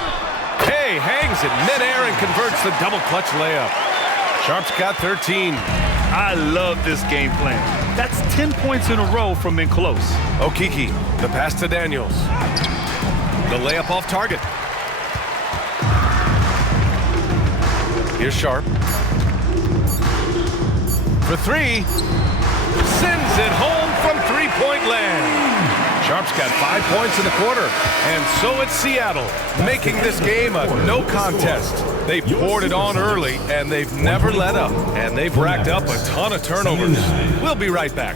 Hey, hangs in midair and converts the double clutch layup. Sharp's got 13. I love this game plan. That's 10 points in a row from in close. Okiki, the pass to Daniels. The layup off target. Here's Sharp. For 3. Sends it home from 3-point land. Sharp's got 5 points in the quarter. And so it's Seattle, making this game a no contest. They poured it on early, and they've never let up. And they've racked up a ton of turnovers. We'll be right back.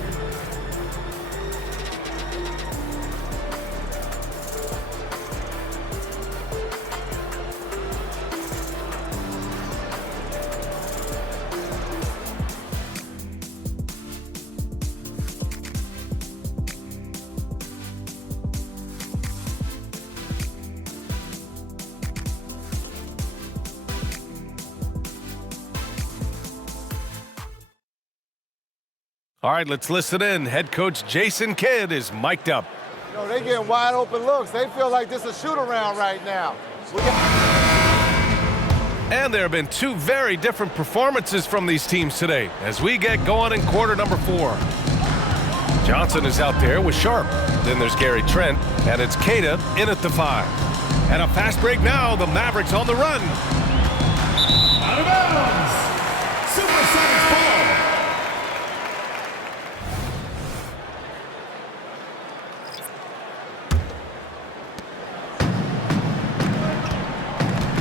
All right, let's listen in. Head coach Jason Kidd is mic'd up. You know, they getting wide open looks. They feel like this is a shoot-around right now. And there have been two very different performances from these teams today as we get going in quarter number 4. Johnson is out there with Sharp. Then there's Gary Trent, and it's Keita in at the 5. And a fast break now. The Mavericks on the run. Out of bounds. Supersonics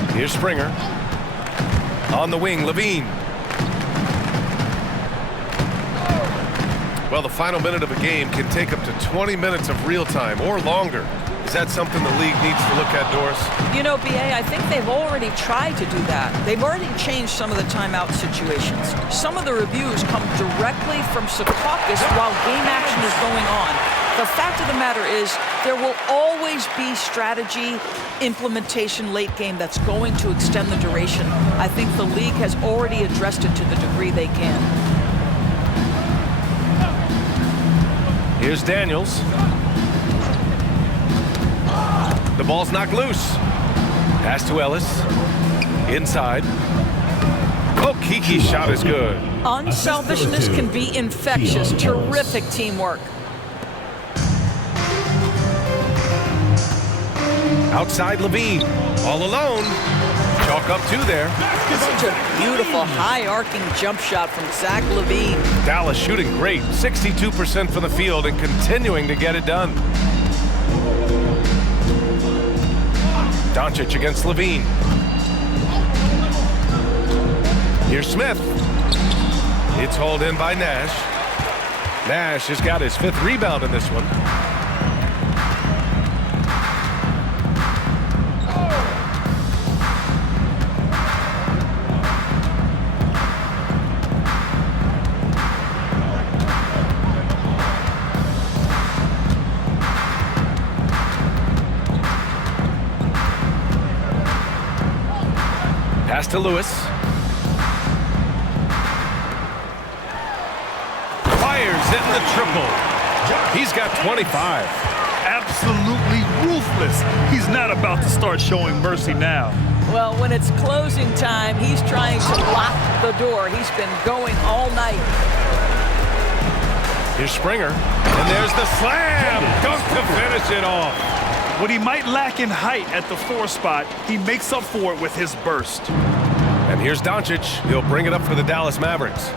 ball. Here's Springer. On the wing, Levine. Well, the final minute of a game can take up to 20 minutes of real time or longer. Is that something the league needs to look at, Doris? You know, BA, I think they've already tried to do that. They've already changed some of the timeout situations. Some of the reviews come directly from Secaucus while game action is going on. The fact of the matter is there will always be strategy implementation late game that's going to extend the duration. I think the league has already addressed it to the degree they can. Here's Daniels. The ball's knocked loose. Pass to Ellis. Inside. Oh, Kiki's shot is good. Unselfishness can be infectious. Terrific teamwork. Outside Levine. All alone. Chalk up 2 there. Such a beautiful high-arcing jump shot from Zach Levine. Dallas shooting great. 62% from the field and continuing to get it done. Doncic against Levine. Here's Smith. It's hauled in by Nash. Nash has got his 5th rebound in this one. Pass to Lewis. Fires hitting the triple. He's got 25. Absolutely ruthless. He's not about to start showing mercy now. Well, when it's closing time, he's trying to lock the door. He's been going all night. Here's Springer. And there's the slam. Dunk to finish it off. What he might lack in height at the 4 spot, he makes up for it with his burst. And here's Doncic. He'll bring it up for the Dallas Mavericks.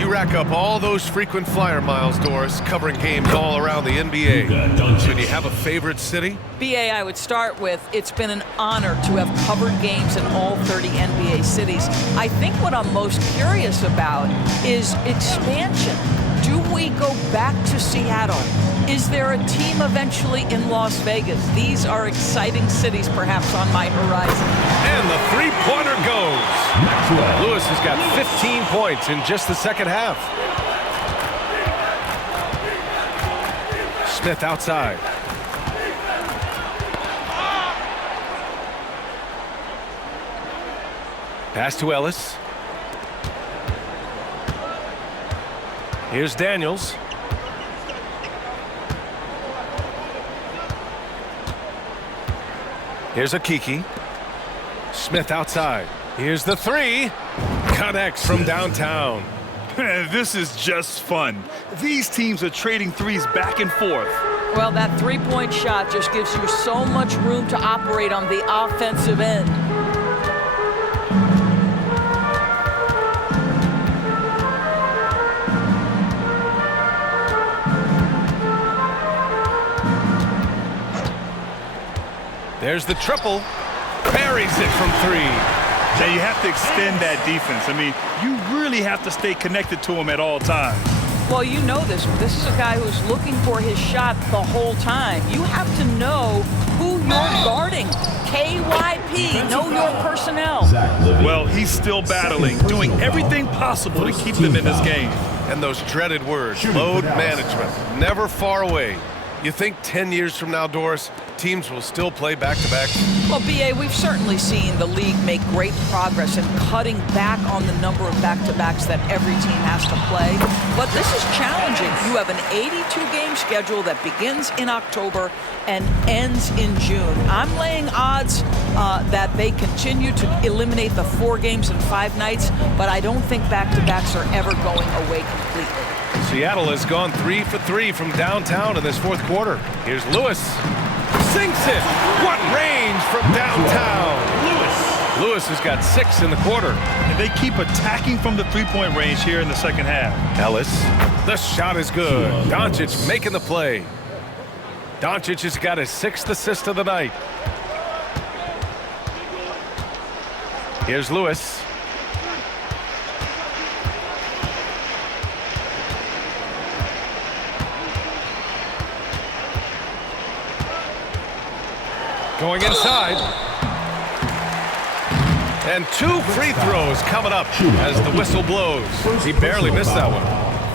You rack up all those frequent flyer miles, Doris, covering games all around the NBA. Should you have a favorite city? BA, I would start with, it's been an honor to have covered games in all 30 NBA cities. I think what I'm most curious about is expansion. Do we go back to Seattle? Is there a team eventually in Las Vegas? These are exciting cities perhaps on my horizon. And the three-pointer goes. Lewis has got 15 points in just the second half. Smith outside. Pass to Ellis. Here's Daniels. Here's Akiki. Smith outside. Here's the 3. Connects from downtown. This is just fun. These teams are trading threes back and forth. Well, that three-point shot just gives you so much room to operate on the offensive end. There's the triple. Buries it from 3. Now you have to extend that defense. I mean, you really have to stay connected to him at all times. Well, you know this. This is a guy who's looking for his shot the whole time. You have to know who you're guarding. KYP, know your personnel. Well, he's still battling, doing everything possible to keep them in this game. And those dreaded words, load management, never far away. You think 10 years from now, Doris, teams will still play back-to-backs? Well, B.A., we've certainly seen the league make great progress in cutting back on the number of back-to-backs that every team has to play. But this is challenging. You have an 82-game schedule that begins in October and ends in June. I'm laying odds that they continue to eliminate the 4 games in 5 nights, but I don't think back-to-backs are ever going away completely. Seattle has gone 3 for 3 from downtown in this 4th quarter. Here's Lewis. Sinks it. What range from downtown. Lewis has got 6 in the quarter. And they keep attacking from the three-point range here in the second half. Ellis. The shot is good. Doncic making the play. Doncic has got his 6th assist of the night. Here's Lewis. Going inside. And 2 free throws coming up as the whistle blows. He barely missed that one.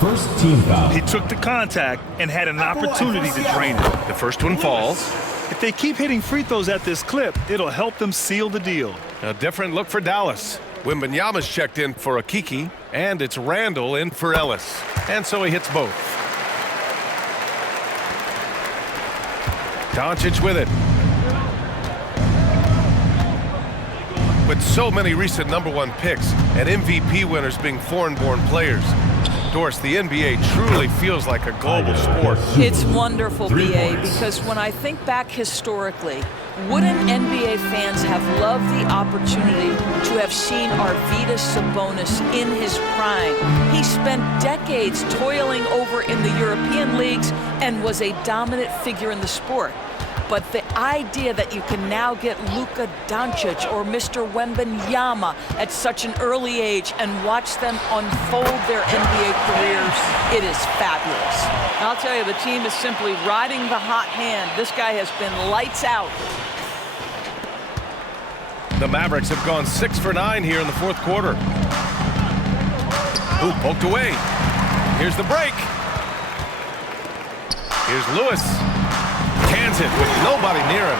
First team foul. He took the contact and had an opportunity to drain it. The first one falls. If they keep hitting free throws at this clip, it'll help them seal the deal. A different look for Dallas. Wembanyama's checked in for Akiki, and it's Randall in for Ellis. And so he hits both. Doncic with it. With so many recent #1 picks and MVP winners being foreign-born players, Doris, the NBA truly feels like a global sport. It's wonderful, B.A., because when I think back historically, wouldn't NBA fans have loved the opportunity to have seen Arvydas Sabonis in his prime? He spent decades toiling over in the European leagues and was a dominant figure in the sport. But the idea that you can now get Luka Doncic or Mr. Wembanyama at such an early age and watch them unfold their NBA careers, it is fabulous. I'll tell you, the team is simply riding the hot hand. This guy has been lights out. The Mavericks have gone 6 for 9 here in the 4th quarter. Ooh, poked away. Here's the break. Here's Lewis. Cans it with nobody near him.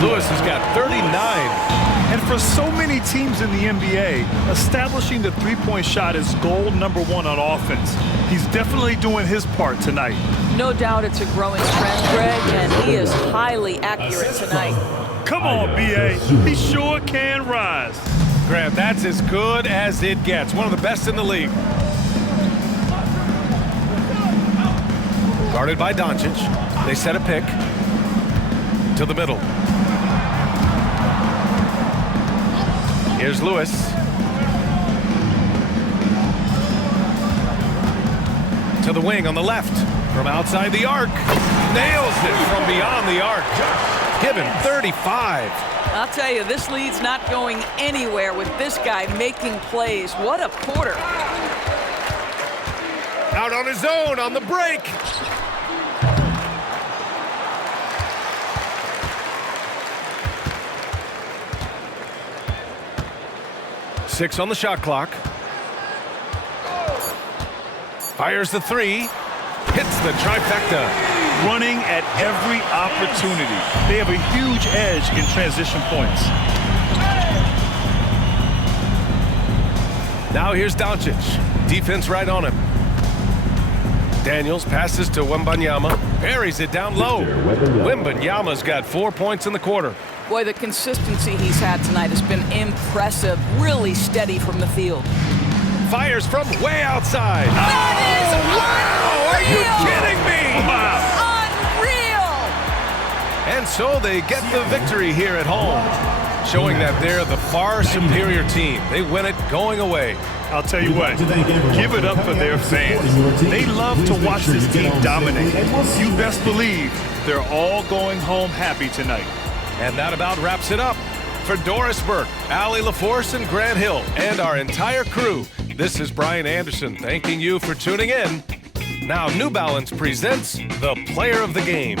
Lewis has got 39. And for so many teams in the NBA, establishing the three-point shot is goal #1 on offense. He's definitely doing his part tonight. No doubt it's a growing trend, Greg, and he is highly accurate tonight. Come on, B.A. He sure can rise. Grant, that's as good as it gets. One of the best in the league. Guarded by Doncic. They set a pick to the middle. Here's Lewis. To the wing on the left. From outside the arc. Nails it from beyond the arc. Given 35. I'll tell you, this lead's not going anywhere with this guy making plays. What a quarter. Out on his own on the break. Six on the shot clock. Fires the 3. Hits the trifecta. Running at every opportunity. They have a huge edge in transition points. Now here's Doncic. Defense right on him. Daniels passes to Wembanyama. Buries it down low. Wembanyama's got 4 points in the quarter. Boy, the consistency he's had tonight has been impressive. Really steady from the field. Fires from way outside. That is Wow! Are you unreal! kidding me? Wow. Unreal! And so they get the victory here at home, showing that they're the far superior team. They win it going away. I'll tell you what, give it up for their fans. They love to watch this team dominate. You best believe they're all going home happy tonight. And that about wraps it up. For Doris Burke, Allie LaForce, and Grant Hill, and our entire crew, this is Brian Anderson thanking you for tuning in. Now New Balance presents the Player of the Game.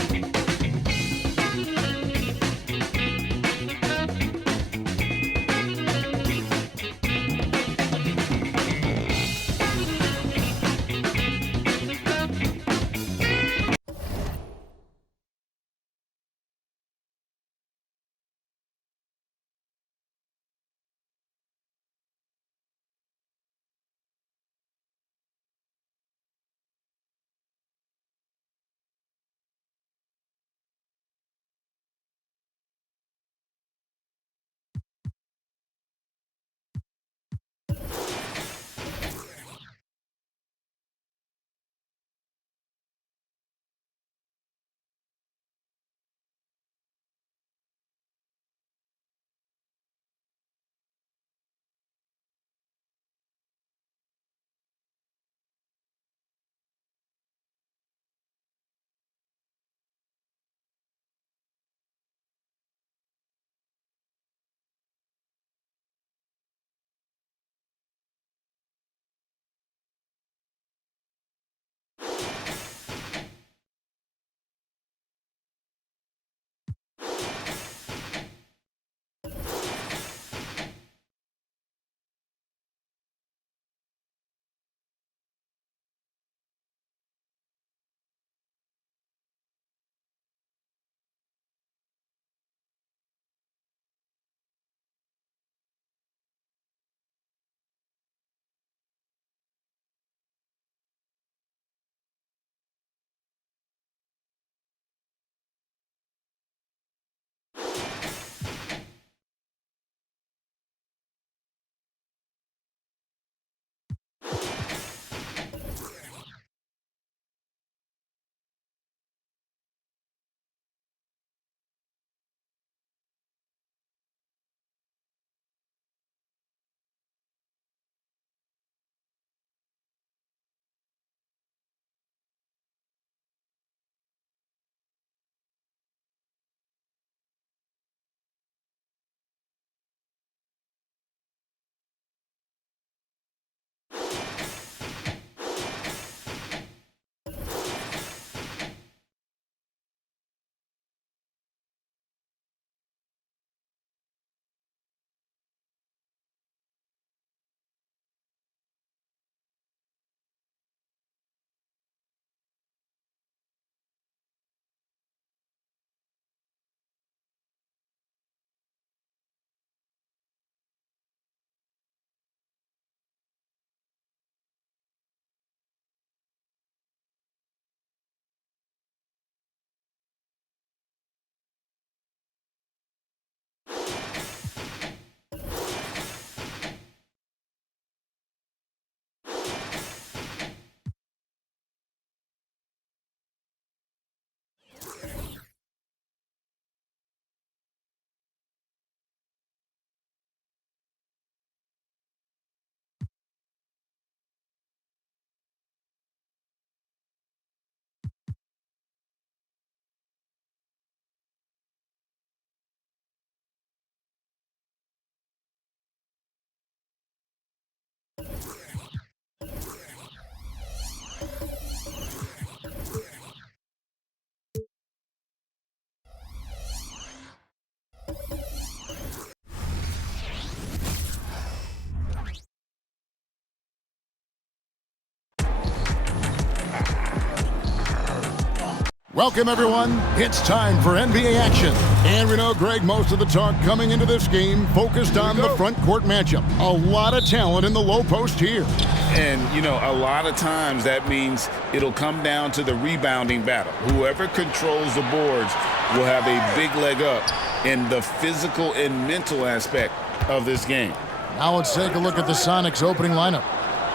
Welcome, everyone. It's time for NBA action. And we know, Greg, most of the talk coming into this game focused on the front court matchup. A lot of talent in the low post here. And, you know, a lot of times that means it'll come down to the rebounding battle. Whoever controls the boards will have a big leg up in the physical and mental aspect of this game. Now let's take a look at the Sonics opening lineup.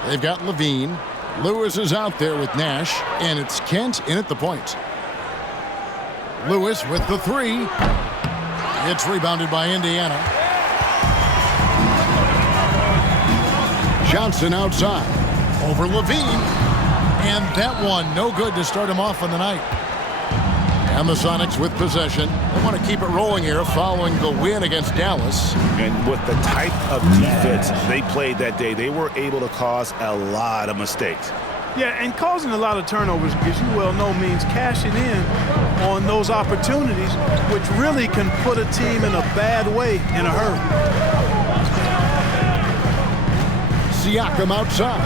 They've got Levine. Lewis is out there with Nash. And it's Kent in at the point. Lewis with the three. It's rebounded by Indiana. Johnson outside. Over Levine. And that one, no good to start him off on the night. And the Sonics with possession. They want to keep it rolling here following the win against Dallas. And with the type of defense they played that day, they were able to cause a lot of mistakes. Yeah, and causing a lot of turnovers, as you well know, means cashing in on those opportunities, which really can put a team in a bad way in a hurry. Siakam outside.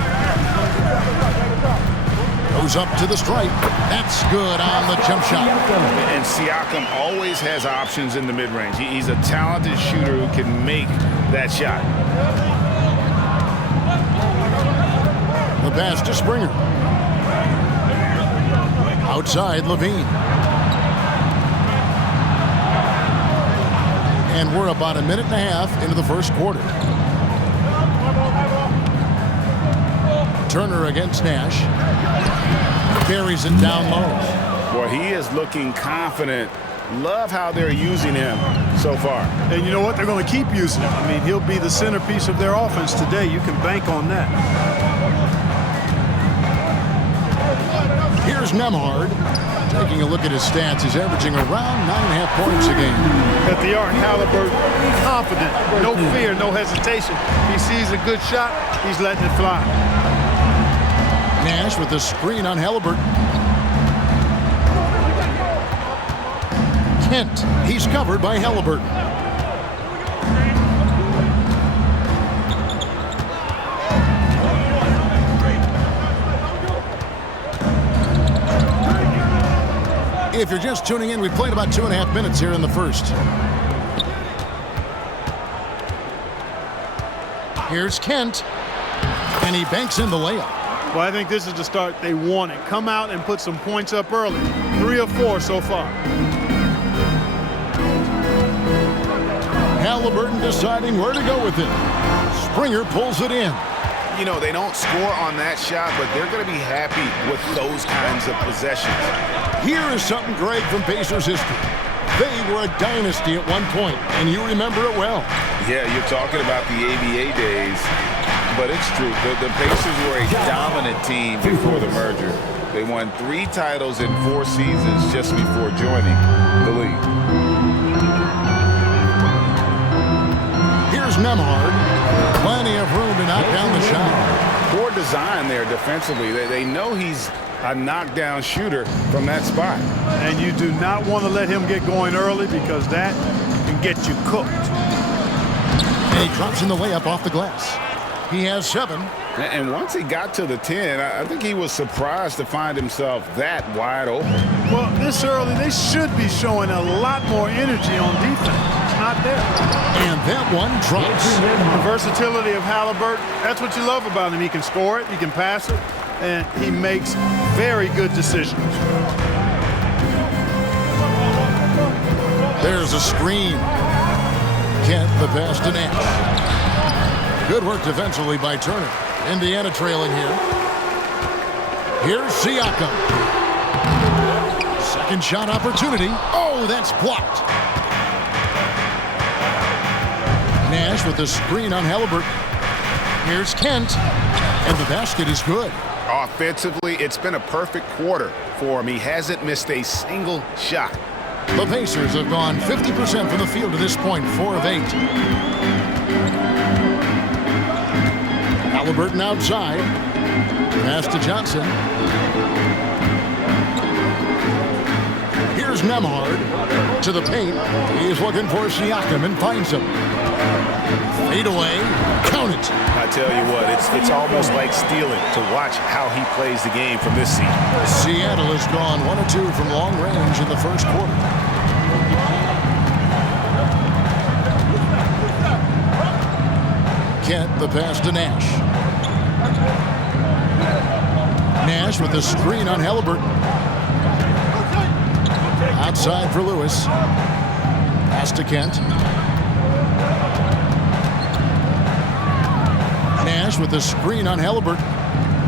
Goes up to the stripe. That's good on the jump shot. And Siakam always has options in the mid-range. He's a talented shooter who can make that shot. The pass to Springer. Outside, Levine. And we're about a minute and a half into the first quarter. Turner against Nash. Carries it down low. Boy, he is looking confident. Love how they're using him so far. And you know what? They're going to keep using him. I mean, he'll be the centerpiece of their offense today. You can bank on that. Here's Nembhard. Taking a look at his stats, he's averaging around 9.5 points a game. At the arc, Halliburton, confident, no fear, no hesitation. He sees a good shot, he's letting it fly. Nash with the screen on Halliburton. Kent, he's covered by Halliburton. If you're just tuning in, we played about 2.5 minutes here in the first. Here's Kent, and he banks in the layup. Well, I think this is the start they wanted. Come out and put some points up early. 3 or 4 so far. Halliburton deciding where to go with it. Springer pulls it in. You know, they don't score on that shot, but they're going to be happy with those kinds of possessions. Here is something, Greg, from Pacers history. They were a dynasty at one point, and you remember it well. Yeah, you're talking about the ABA days, but it's true. The Pacers were a dominant team before the merger. They won 3 titles in 4 seasons just before joining the league. Here's Nembhard. Plenty of room to knock down the shot. Poor design there defensively. They know he's a knockdown shooter from that spot. And you do not want to let him get going early because that can get you cooked. And he drops in the layup off the glass. He has 7. And once he got to the 10, I think he was surprised to find himself that wide open. Well, this early, they should be showing a lot more energy on defense. It's not there. And that one drops. The versatility of Halliburton, that's what you love about him. He can score it, he can pass it, and he makes very good decisions. There's a screen. Kent the pass to Nash. Good work defensively by Turner. Indiana trailing here. Here's Siakam. Second shot opportunity. Oh, that's blocked. Nash with the screen on Halliburton. Here's Kent. And the basket is good. Offensively, it's been a perfect quarter for him. He hasn't missed a single shot. The Pacers have gone 50% from the field to this point, 4 of 8. Halliburton outside. Pass to Johnson. Here's Nembhard to the paint. He's looking for Siakam and finds him. Lead away. Count it. I tell you what, it's almost like stealing to watch how he plays the game from this seat. Seattle has gone 1 of 2 from long range in the first quarter. Kent, the pass to Nash. Nash with the screen on Halliburton. Outside for Lewis. Pass to Kent. Nash with the screen on Halliburton.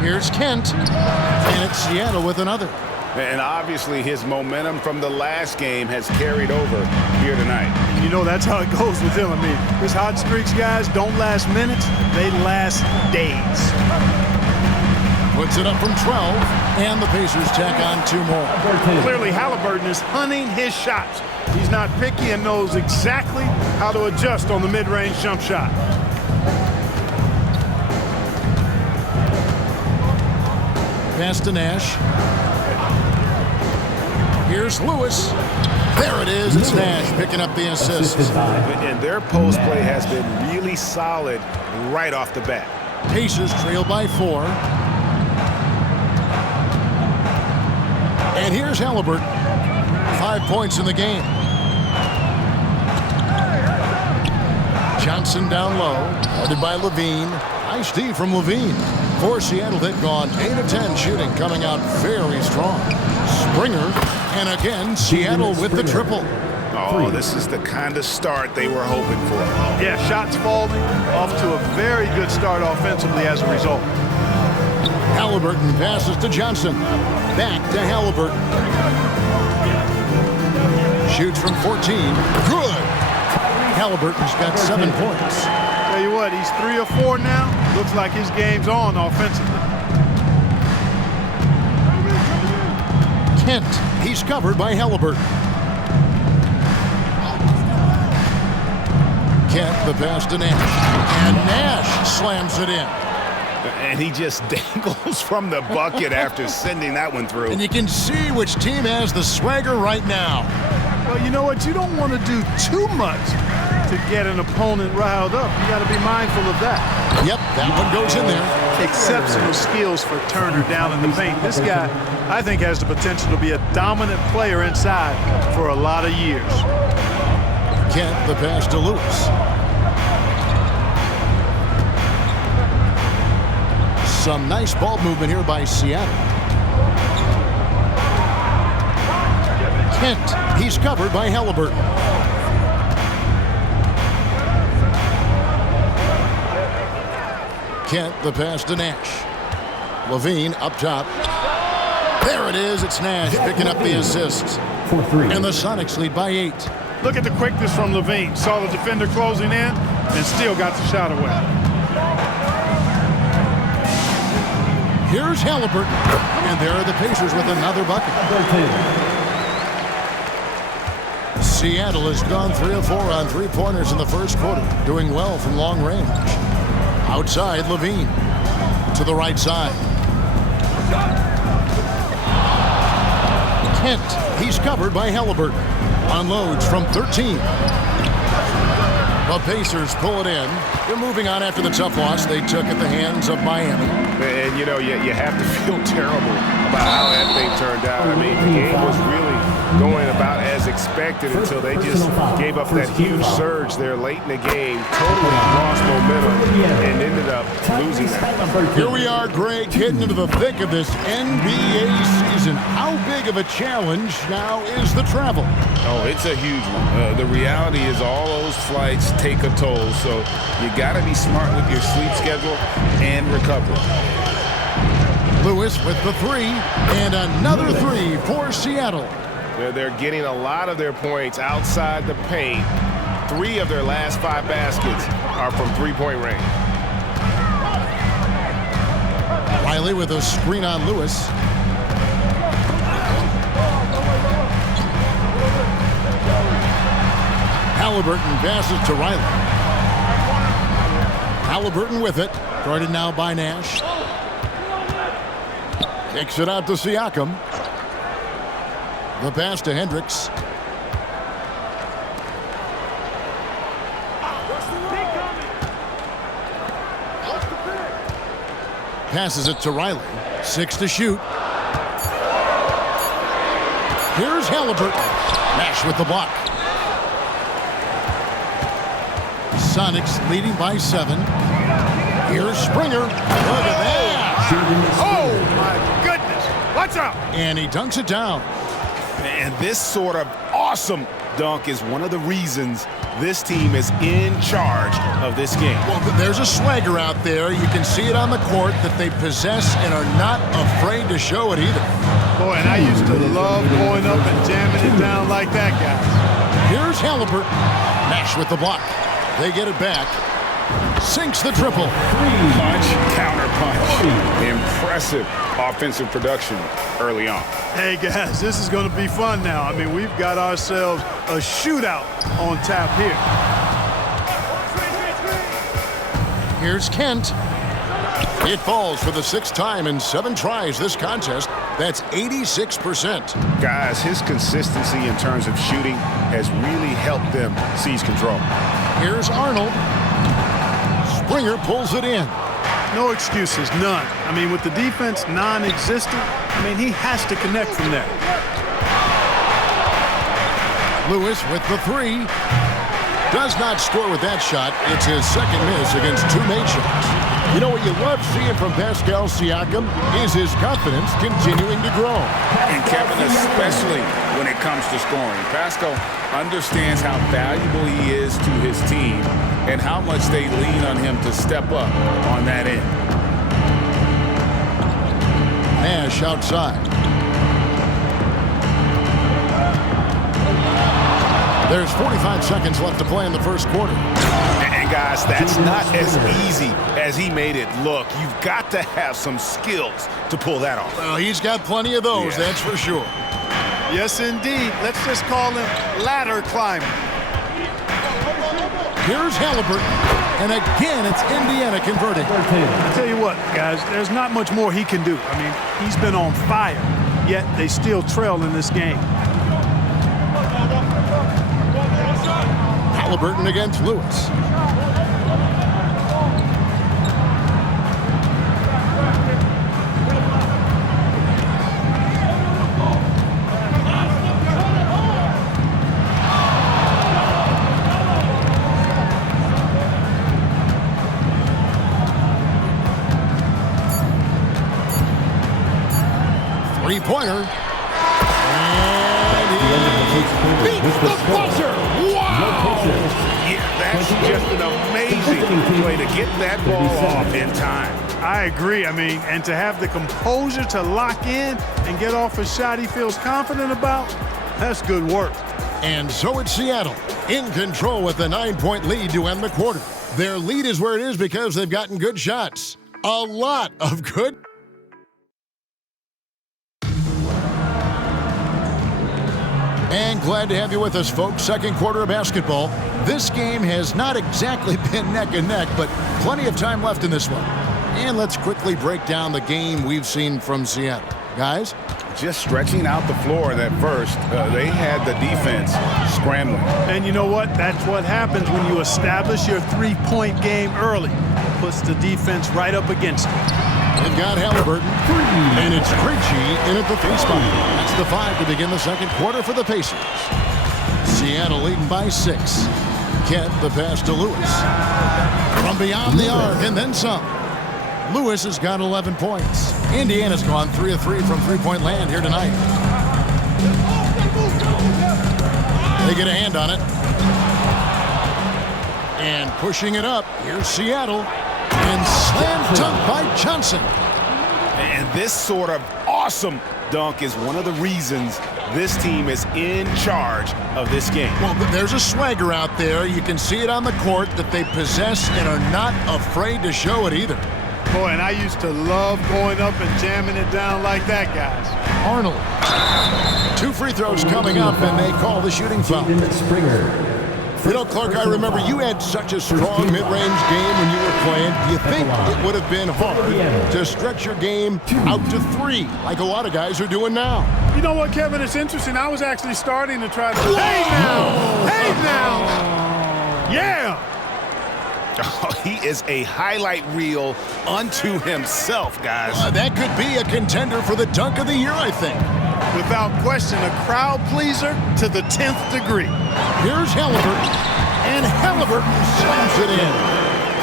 Here's Kent. And it's Seattle with another. And obviously his momentum from the last game has carried over here tonight. You know, that's how it goes with him. I mean, his hot streaks, guys, don't last minutes. They last days. Puts it up from 12, and the Pacers tack on 2 more. Clearly, Halliburton is hunting his shots. He's not picky and knows exactly how to adjust on the mid-range jump shot. Pass to Nash. Here's Lewis. There it is. It's Nash picking up the assist. And their post play has been really solid right off the bat. Pacers trail by 4. And here's Halliburton. 5 points in the game. Johnson down low. Guarded by Levine. Nice D from Levine. For Seattle, they've gone 8 of 10 shooting, coming out very strong. Springer. And again, Seattle with the triple. Oh, this is the kind of start they were hoping for. Yeah, shots falling, off to a very good start offensively as a result. Halliburton passes to Johnson. Back to Halliburton. Shoots from 14. Good. Halliburton's got 7 points. Tell you what, he's 3 of 4 now. Looks like his game's on offensively. Kent, he's covered by Halliburton. Kent, the pass to Nash. And Nash slams it in. And he just dangles from the bucket after sending that one through. And you can see which team has the swagger right now. Well, you know what? You don't want to do too much to get an opponent riled up. You got to be mindful of that. Yep, that one goes in there. Exceptional skills for Turner down in the paint. This guy, I think, has the potential to be a dominant player inside for a lot of years. Kent, the pass to Lewis. Some nice ball movement here by Seattle. Kent, he's covered by Halliburton. Kent, the pass to Nash. Levine up top. There it is. It's Nash picking up the assist. And the Sonics lead by 8. Look at the quickness from Levine. Saw the defender closing in and still got the shot away. Here's Halliburton. And there are the Pacers with another bucket. Seattle has gone 3 of 4 on 3-pointers in the first quarter, doing well from long range. Outside, Levine to the right side. Kent, he's covered by Halliburton. Unloads from 13. The Pacers pull it in. They're moving on after the tough loss they took at the hands of Miami. And, you know, you have to feel terrible about how that thing turned out. I mean, the game was really going about as expected until they just gave up that huge surge there late in the game, totally lost momentum, and ended up losing that. Here we are, Greg, getting into the thick of this NBA season. How big of a challenge now is the travel? Oh, it's a huge one. The reality is all those flights take a toll, so you got to be smart with your sleep schedule and recovery. Lewis with the 3, and another 3 for Seattle. They're getting a lot of their points outside the paint. 3 of their last 5 baskets are from three-point range. Riley with a screen on Lewis. Halliburton passes to Riley. Halliburton with it. Guarded now by Nash. Kicks it out to Siakam. The pass to Hendricks. Passes it to Riley. 6 to shoot. Here's Halliburton. Nash with the block. Sonics leading by 7. Here's Springer. Look at that. Oh, my goodness. Watch out. And he dunks it down. And this sort of awesome dunk is one of the reasons this team is in charge of this game. Well, there's a swagger out there. You can see it on the court that they possess and are not afraid to show it either. Boy, and I used to love going up and jamming it down like that, guys. Here's Halliburton. Nash with the block. They get it back. Sinks the triple. Punch, counter punch. Impressive offensive production early on. Hey, guys, this is going to be fun now. I mean, we've got ourselves a shootout on tap here. Here's Kent. It falls for the 6th time in 7 tries this contest. That's 86%. Guys, his consistency in terms of shooting has really helped them seize control. Here's Arnold. Springer pulls it in. No excuses, none. I mean, with the defense non-existent, I mean, he has to connect from there. Lewis with the 3. Does not score with that shot. It's his 2nd miss against 2 made shots. You know what you love seeing from Pascal Siakam is his confidence continuing to grow. And Kevin, especially when it comes to scoring. Pascal understands how valuable he is to his team and how much they lean on him to step up on that end. Nash outside. There's 45 seconds left to play in the first quarter. And guys, that's not as easy as he made it look. You've got to have some skills to pull that off. Well, he's got plenty of those, that's for sure. Yes, indeed. Let's just call him ladder climbing. Here's Halliburton. And again, it's Indiana converting. I tell you what, guys, there's not much more he can do. I mean, he's been on fire, yet they still trail in this game. Halliburton against Lewis. Three-pointer. And he beats the buzzer. Wow! Yeah, that's just an amazing way to get that ball off in time. I agree. I mean, and to have the composure to lock in and get off a shot he feels confident about, that's good work. And so it's Seattle in control with a 9-point lead to end the quarter. Their lead is where it is because they've gotten good shots. A lot of good. And glad to have you with us, folks. Second quarter of basketball. This game has not exactly been neck and neck, but plenty of time left in this one. And let's quickly break down the game we've seen from Seattle. Guys? Just stretching out the floor that first. They had the defense scrambling. And you know what? That's what happens when you establish your three-point game early. Puts the defense right up against it. They've got Halliburton, and it's Krejci in at the 3 spot. That's the 5 to begin the second quarter for the Pacers. Seattle leading by 6. Kent the pass to Lewis. From beyond the arc and then some. Lewis has got 11 points. Indiana's gone 3 of 3 from three-point land here tonight. They get a hand on it. And pushing it up, here's Seattle. And slam dunk by Johnson. And this sort of awesome dunk is one of the reasons this team is in charge of this game. Well, there's a swagger out there. You can see it on the court that they possess and are not afraid to show it either. Boy, and I used to love going up and jamming it down like that, guys. Arnold. 2 free throws coming up, and they call the shooting foul. Springer. You know, Clark, I remember you had such a strong mid-range game when you were playing. Do you think it would have been hard to stretch your game out to 3, like a lot of guys are doing now? You know what, Kevin? It's interesting. I was actually starting to try to... Hey, now! Hey, now! Yeah! Oh, he is a highlight reel unto himself, guys. That could be a contender for the dunk of the year, I think. Without question, a crowd pleaser to the 10th degree. Here's Halliburton, and Halliburton slams it in.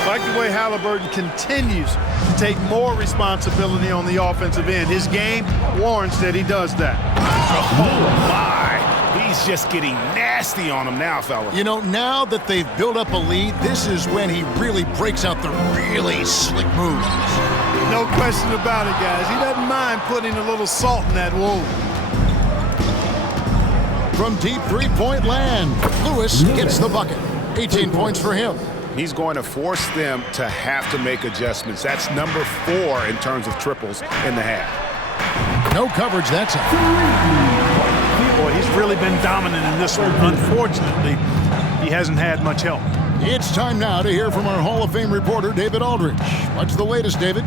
I like the way Halliburton continues to take more responsibility on the offensive end. His game warrants that he does that. Oh, my. He's just getting nasty on him now, fella. You know, now that they've built up a lead, this is when he really breaks out the really slick moves. No question about it, guys. He doesn't mind putting a little salt in that wound. From deep three-point land, Lewis gets the bucket. 18 points for him. He's going to force them to have to make adjustments. That's number 4 in terms of triples in the half. No coverage, that's it. Boy, he's really been dominant in this one. Unfortunately, he hasn't had much help. It's time now to hear from our Hall of Fame reporter, David Aldridge. What's the latest, David?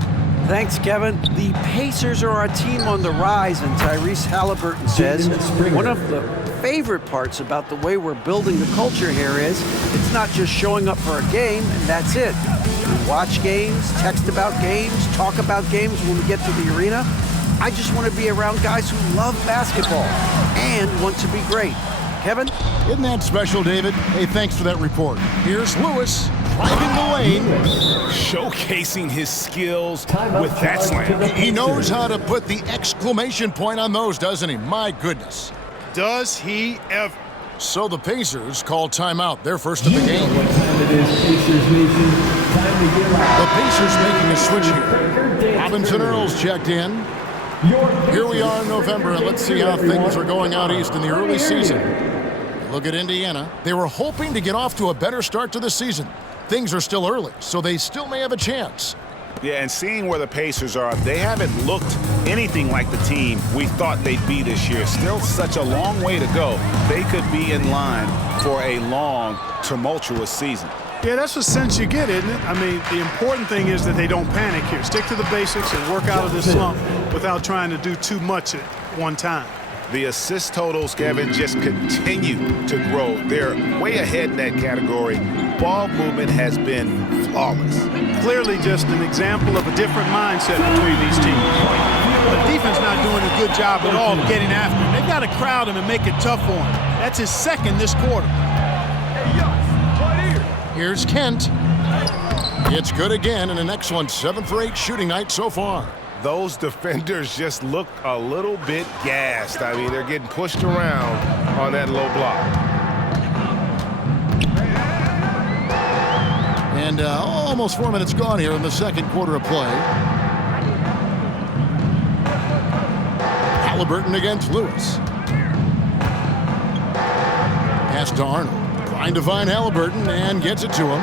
Thanks, Kevin. The Pacers are a team on the rise, and Tyrese Halliburton says one of the favorite parts about the way we're building the culture here is it's not just showing up for a game and that's it. We watch games, text about games, talk about games when we get to the arena. I just want to be around guys who love basketball and want to be great. Kevin? Isn't that special, David? Hey, thanks for that report. Here's Lewis driving the lane. Showcasing his skills with that slam. He knows how to put the exclamation point on those, doesn't he? My goodness. Does he ever? So the Pacers call timeout, their first of the game. What time it is, Pacers Nation? Time to get out. The Pacers making a switch here. Robinson Earls checked in. Here we are in November, and let's see how things are going out east in the early season. Look at Indiana. They were hoping to get off to a better start to the season. Things are still early, so they still may have a chance. Yeah, and seeing where the Pacers are, they haven't looked anything like the team we thought they'd be this year. Still such a long way to go. They could be in line for a long, tumultuous season. Yeah, that's the sense you get, isn't it? I mean, the important thing is that they don't panic here. Stick to the basics and work out of this slump without trying to do too much at one time. The assist totals, Kevin, just continue to grow. They're way ahead in that category. Ball movement has been flawless. Clearly just an example of a different mindset between these teams. The defense not doing a good job at all of getting after him. They've got to crowd him and make it tough for him. That's his second this quarter. Here's Kent. It's good again, and an excellent 7 for 8 shooting night so far. Those defenders just look a little bit gassed. I mean, they're getting pushed around on that low block. And almost 4 minutes gone here in the second quarter of play. Halliburton against Lewis. Pass to Arnold. Trying to find Halliburton and gets it to him.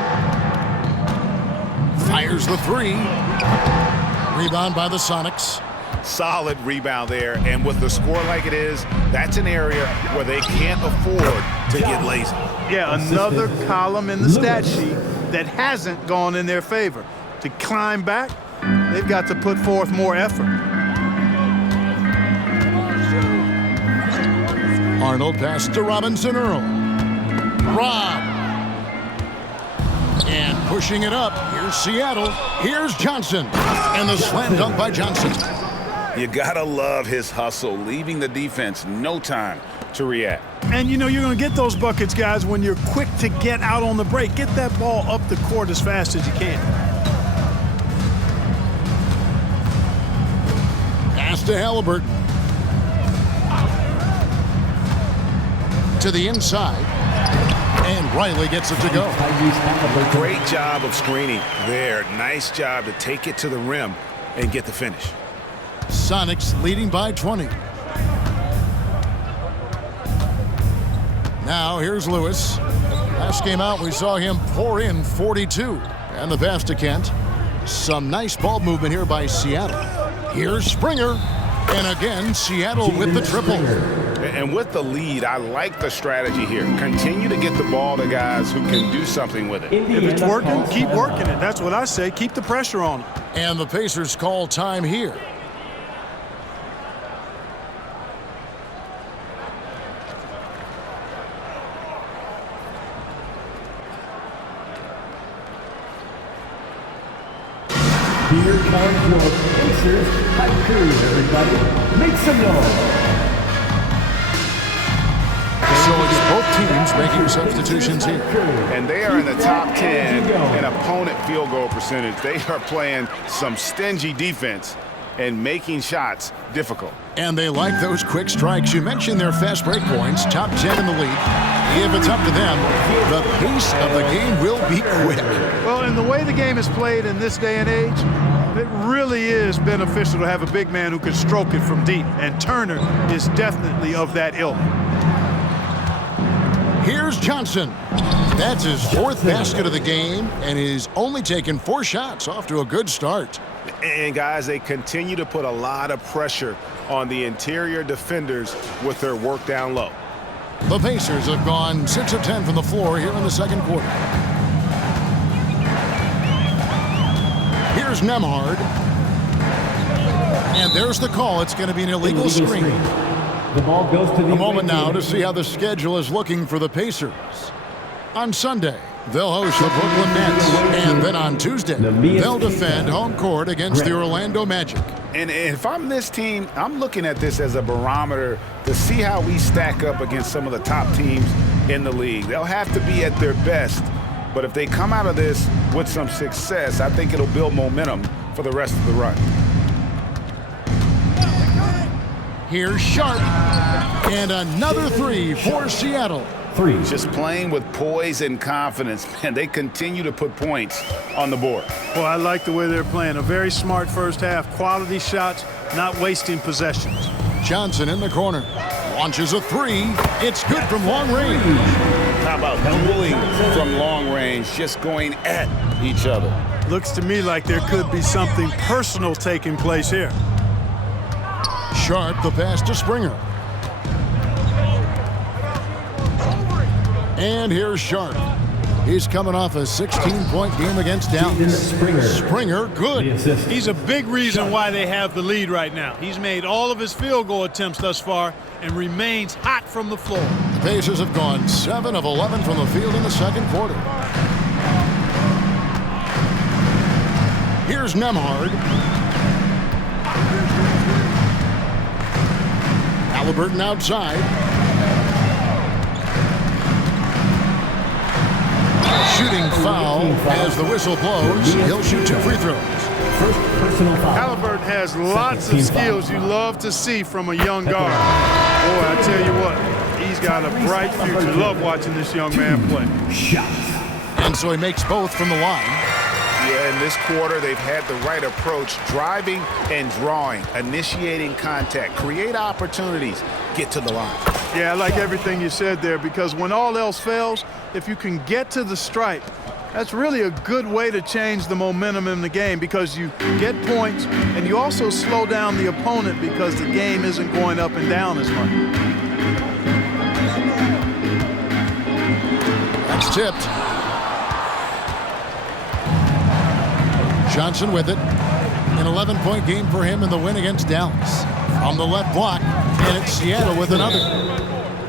Fires the three. Rebound by the Sonics. Solid rebound there, and with the score like it is, that's an area where they can't afford to get lazy. Yeah, another column in the stat sheet that hasn't gone in their favor. To climb back, they've got to put forth more effort. Arnold pass to Robinson Earl. Rob. And pushing it up. Here's Seattle. Here's Johnson. And the slam dunk by Johnson. You gotta love his hustle, leaving the defense no time to react. And you know you're going to get those buckets, guys, when you're quick to get out on the break. Get that ball up the court as fast as you can. Pass to Halliburton. To the inside. And Riley gets it to go. Great job of screening there. Nice job to take it to the rim and get the finish. Sonics leading by 20. Now here's Lewis. Last game out, we saw him pour in 42. And the pass to Kent. Some nice ball movement here by Seattle. Here's Springer. And again, Seattle with the triple. And with the lead, I like the strategy here. Continue to get the ball to guys who can do something with it. If it's working, keep working it. That's what I say. Keep the pressure on them. And the Pacers call time here. Here comes your Pacers Haiku, everybody. Make some noise. So it's both teams making substitutions here. And they are in the top 10 in opponent field goal percentage. They are playing some stingy defense and making shots difficult. And they like those quick strikes. You mentioned their fast break points, top 10 in the league. If it's up to them, the pace of the game will be quick. Well, in the way the game is played in this day and age, it really is beneficial to have a big man who can stroke it from deep. And Turner is definitely of that ilk. Here's Johnson. That's his fourth basket of the game, and he's only taken 4 shots. Off to a good start. And guys, they continue to put a lot of pressure on the interior defenders with their work down low. The Pacers have gone 6 of 10 from the floor here in the second quarter. Here's Nembhard. And there's the call. It's going to be an illegal screen. The ball goes to the A moment now to see how the schedule is looking for the Pacers. On Sunday, they'll host the Brooklyn Nets. And then on Tuesday, they'll defend home court against the Orlando Magic. And if I'm this team, I'm looking at this as a barometer to see how we stack up against some of the top teams in the league. They'll have to be at their best. But if they come out of this with some success, I think it'll build momentum for the rest of the run. Here's Sharp. And another 3 for Seattle. 3. Just playing with poise and confidence, man. They continue to put points on the board. Well, I like the way they're playing. A very smart first half. Quality shots, not wasting possessions. Johnson in the corner. Launches a 3. It's good from long range. How about dueling from long range, just going at each other? Looks to me like there could be something personal taking place here. Sharp, the pass to Springer. And here's Sharp. He's coming off a 16-point game against Dallas. Springer, good. He's a big reason why they have the lead right now. He's made all of his field goal attempts thus far and remains hot from the floor. The Pacers have gone 7 of 11 from the field in the second quarter. Here's Nembhard. Halliburton outside. Shooting foul as the whistle blows. He'll shoot 2 free throws. First personal foul. Halliburton has lots of skills you love to see from a young guard. Boy, I tell you what, he's got a bright future. Love watching this young man play. And so he makes both from the line. Yeah, in this quarter, they've had the right approach, driving and drawing, initiating contact, create opportunities, get to the line. Yeah, I like everything you said there, because when all else fails, if you can get to the stripe, that's really a good way to change the momentum in the game, because you get points and you also slow down the opponent because the game isn't going up and down as much. That's tipped. Johnson with it. An 11-point game for him in the win against Dallas. On the left block, and it's Seattle with another.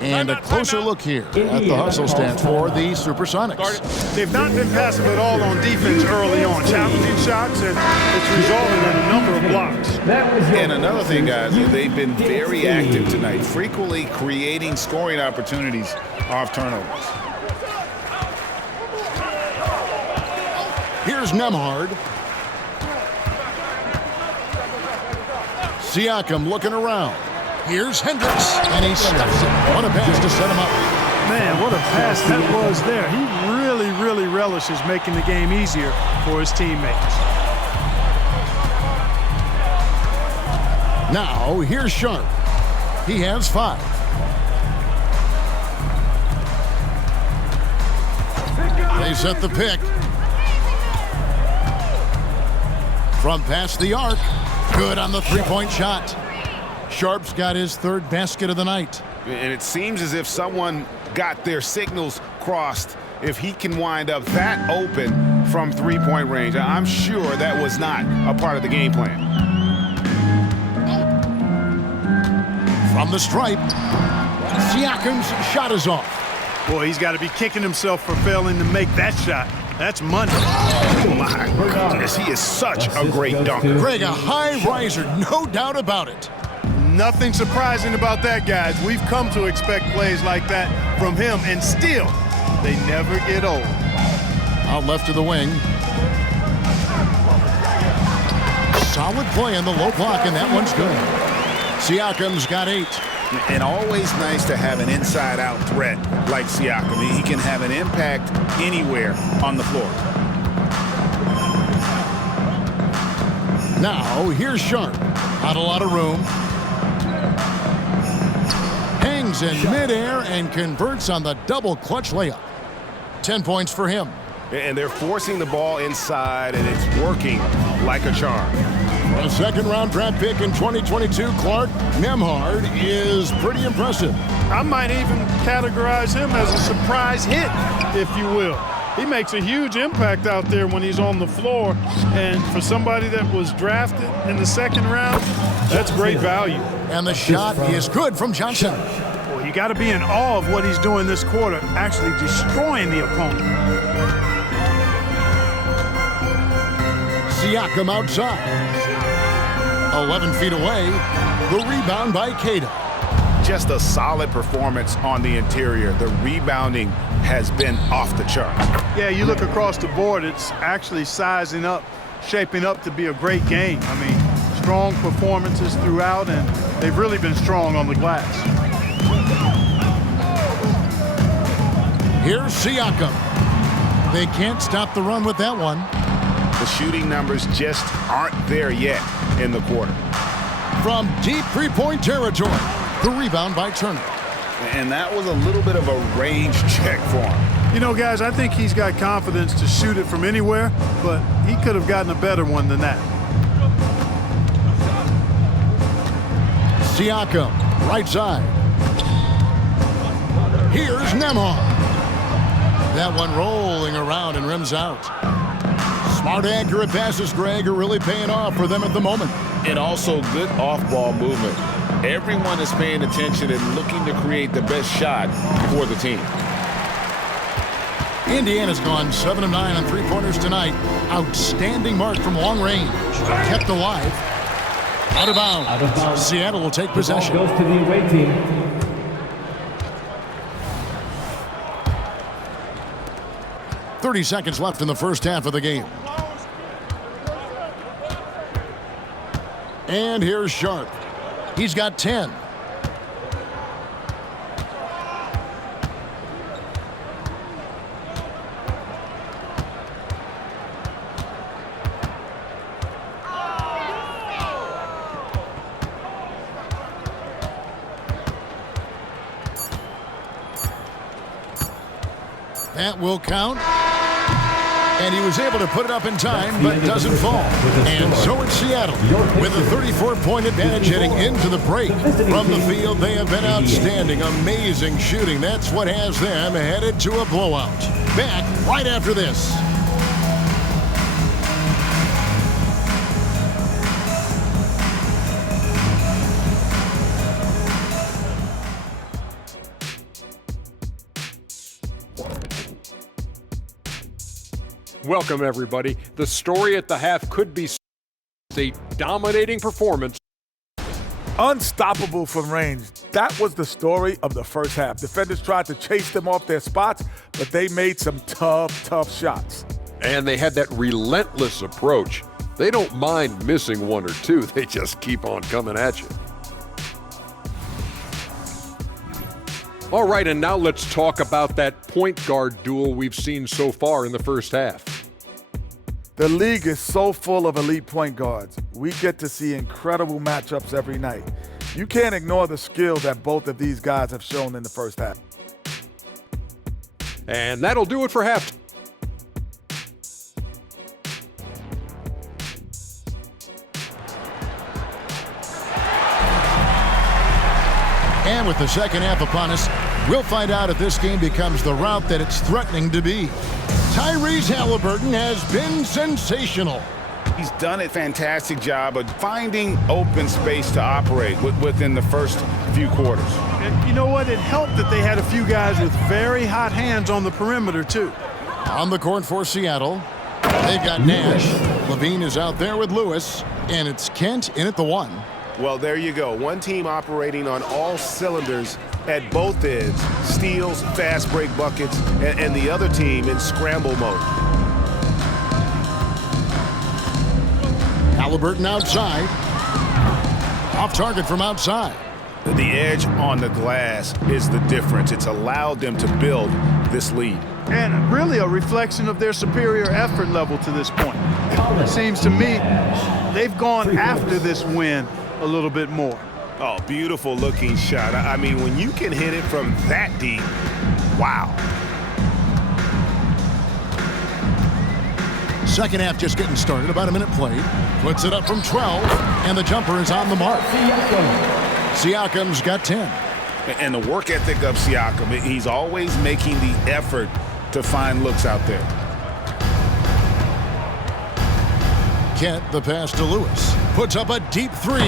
And a closer look here at the hustle stand for the Supersonics. They've not been passive at all on defense early on. Challenging shots, and it's resulted in a number of blocks. And another thing, guys, they've been very active tonight, frequently creating scoring opportunities off turnovers. Here's Nembhard. Siakam looking around. Here's Hendricks, and he stuffs it. What a pass to set him up. Man, what a pass that was there. He really relishes making the game easier for his teammates. Now, here's Sharp. He has 5. They set the pick. From past the arc. Good on the 3-point shot. Sharp's got his 3rd basket of the night. And it seems as if someone got their signals crossed if he can wind up that open from 3-point range. I'm sure that was not a part of the game plan. From the stripe, Siakam's shot is off. Boy, he's got to be kicking himself for failing to make that shot. That's money. My goodness, he is such a great dunker. Greg, a high riser, no doubt about it. Nothing surprising about that, guys. We've come to expect plays like that from him, and still, they never get old. Out left to the wing. Solid play in the low block, and that one's good. Siakam's got 8. And always nice to have an inside-out threat like Siakam. He can have an impact anywhere on the floor. Now, here's Sharp. Not a lot of room. Hangs in midair and converts on the double clutch layup. 10 points for him. And they're forcing the ball inside, and it's working like a charm. A second-round draft pick in 2022, Clark Nembhard is pretty impressive. I might even categorize him as a surprise hit, if you will. He makes a huge impact out there when he's on the floor, and for somebody that was drafted in the second round, that's great value. And the shot is good from Johnson. Well, you got to be in awe of what he's doing this quarter, actually destroying the opponent. Siakam outside. 11 feet away. The rebound by Queta. Just a solid performance on the interior. The rebounding has been off the chart. Yeah, you look across the board, it's actually sizing up, shaping up to be a great game. I mean, strong performances throughout, and they've really been strong on the glass. Here's Siakam. They can't stop the run with that one. The shooting numbers just aren't there yet in the quarter. From deep three-point territory, the rebound by Turner. And that was a little bit of a range check for him. You know, guys, I think he's got confidence to shoot it from anywhere, but he could have gotten a better one than that. Siakam, right side. Here's Nembhard. That one rolling around and rims out. Smart, accurate passes, Greg, are really paying off for them at the moment. And also good off-ball movement. Everyone is paying attention and looking to create the best shot for the team. Indiana's gone 7 of 9 on three-pointers tonight. Outstanding mark from long range. Kept alive. Out of bounds. Seattle will take possession. Goes to the away team. .30 seconds left in the first half of the game. And here's Sharp. He's got 10. That will count. And he was able to put it up in time, but doesn't fall. And so it's Seattle with a 34-point advantage heading into the break. From the field, they have been outstanding. Amazing shooting. That's what has them headed to a blowout. Back right after this. Welcome, everybody. The story at the half could be a dominating performance. Unstoppable from range. That was the story of the first half. Defenders tried to chase them off their spots, but they made some tough shots. And they had that relentless approach. They don't mind missing one or two. They just keep on coming at you. All right, and now let's talk about that point guard duel we've seen so far in the first half. The league is so full of elite point guards. We get to see incredible matchups every night. You can't ignore the skill that both of these guys have shown in the first half. And that'll do it for half. And with the second half upon us, we'll find out if this game becomes the route that it's threatening to be. Tyrese Haliburton has been sensational. He's done a fantastic job of finding open space to operate within the first few quarters. And you know what? It helped that they had a few guys with very hot hands on the perimeter, too. On the court for Seattle, they've got Nash. Levine is out there with Lewis, and it's Kent in at the 1. Well, there you go. One team operating on all cylinders at both ends. Steals, fast break buckets, and the other team in scramble mode. Halliburton outside. Off target from outside. The edge on the glass is the difference. It's allowed them to build this lead. And really a reflection of their superior effort level to this point. It seems to me they've gone after this win a little bit more. Oh, beautiful looking shot. I mean, when you can hit it from that deep, wow. Second half just getting started, about a minute played. Puts it up from 12, and the jumper is on the mark. Siakam's got 10. And the work ethic of Siakam, he's always making the effort to find looks out there. Kent, the pass to Lewis. Puts up a deep 3,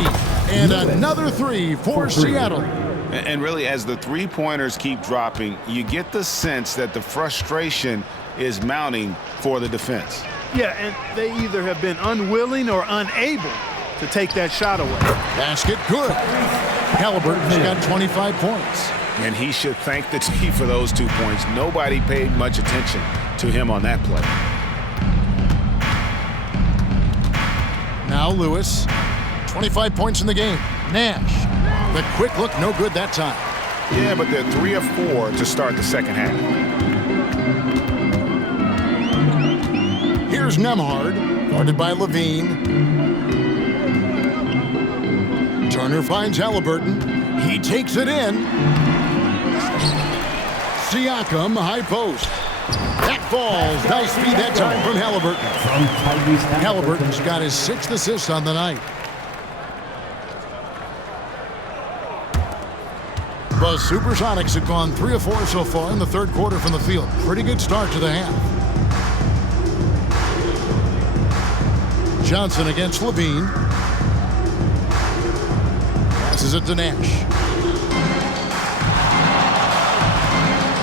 and another 3 for Seattle. And really, as the three-pointers keep dropping, you get the sense that the frustration is mounting for the defense. Yeah, and they either have been unwilling or unable to take that shot away. Basket good. Halliburton's got 25 points. And he should thank the team for those 2 points. Nobody paid much attention to him on that play. Now Lewis, 25 points in the game. Nash, the quick look, no good that time. Yeah, but they're 3 of 4 to start the second half. Here's Nembhard, guarded by Levine. Turner finds Halliburton. He takes it in. Siakam, high post. That falls. Nice feed that time from Halliburton. Halliburton's got his 6th assist on the night. The Supersonics have gone 3 of 4 so far in the third quarter from the field. Pretty good start to the half. Johnson against Levine. Passes it to Nash.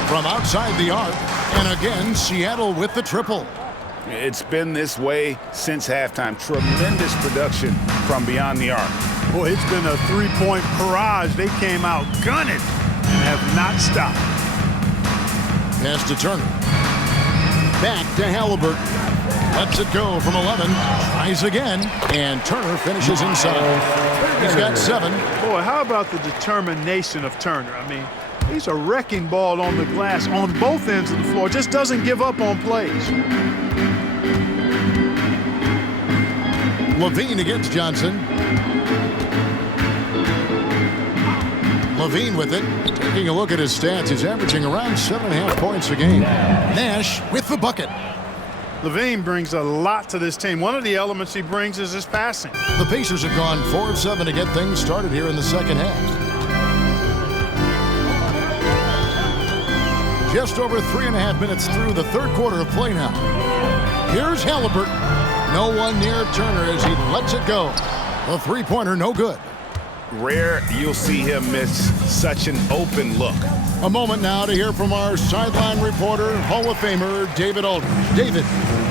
From outside the arc, and again, Seattle with the triple. It's been this way since halftime. Tremendous production from beyond the arc. Boy, it's been a three-point barrage. They came out gunning and have not stopped. Pass to Turner. Back to Halliburton. Lets it go from 11. Tries again. And Turner finishes inside. He's got 7. Boy, how about the determination of Turner? I mean, he's a wrecking ball on the glass on both ends of the floor. Just doesn't give up on plays. Levine against Johnson. Levine with it. Taking a look at his stats, he's averaging around 7.5 points a game. Nash with the bucket. Levine brings a lot to this team. One of the elements he brings is his passing. The Pacers have gone 4 of 7 to get things started here in the second half. Just over 3.5 minutes through the third quarter of play now. Here's Halliburton. No one near Turner as he lets it go. A three-pointer, no good. Rare you'll see him miss such an open look. A moment now to hear from our sideline reporter, Hall of Famer David Aldridge. David.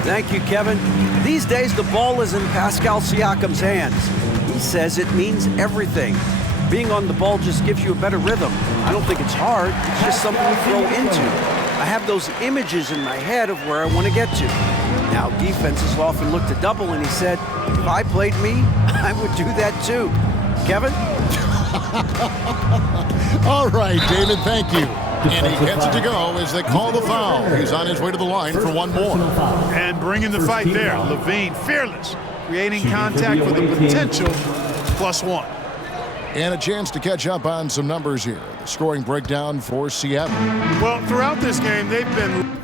Thank you, Kevin. These days, the ball is in Pascal Siakam's hands. He says it means everything. Being on the ball just gives you a better rhythm. I don't think it's hard. It's just something you grow into. I have those images in my head of where I want to get to. Now, defenses often look to double, and he said, if I played me, I would do that too. Kevin? All right, David, thank you. And he gets it to go as they call the foul. He's on his way to the line for one more. And bringing the fight there, Levine, fearless, creating contact with the potential +1. And a chance to catch up on some numbers here. The scoring breakdown for Seattle. Well, throughout this game, they've been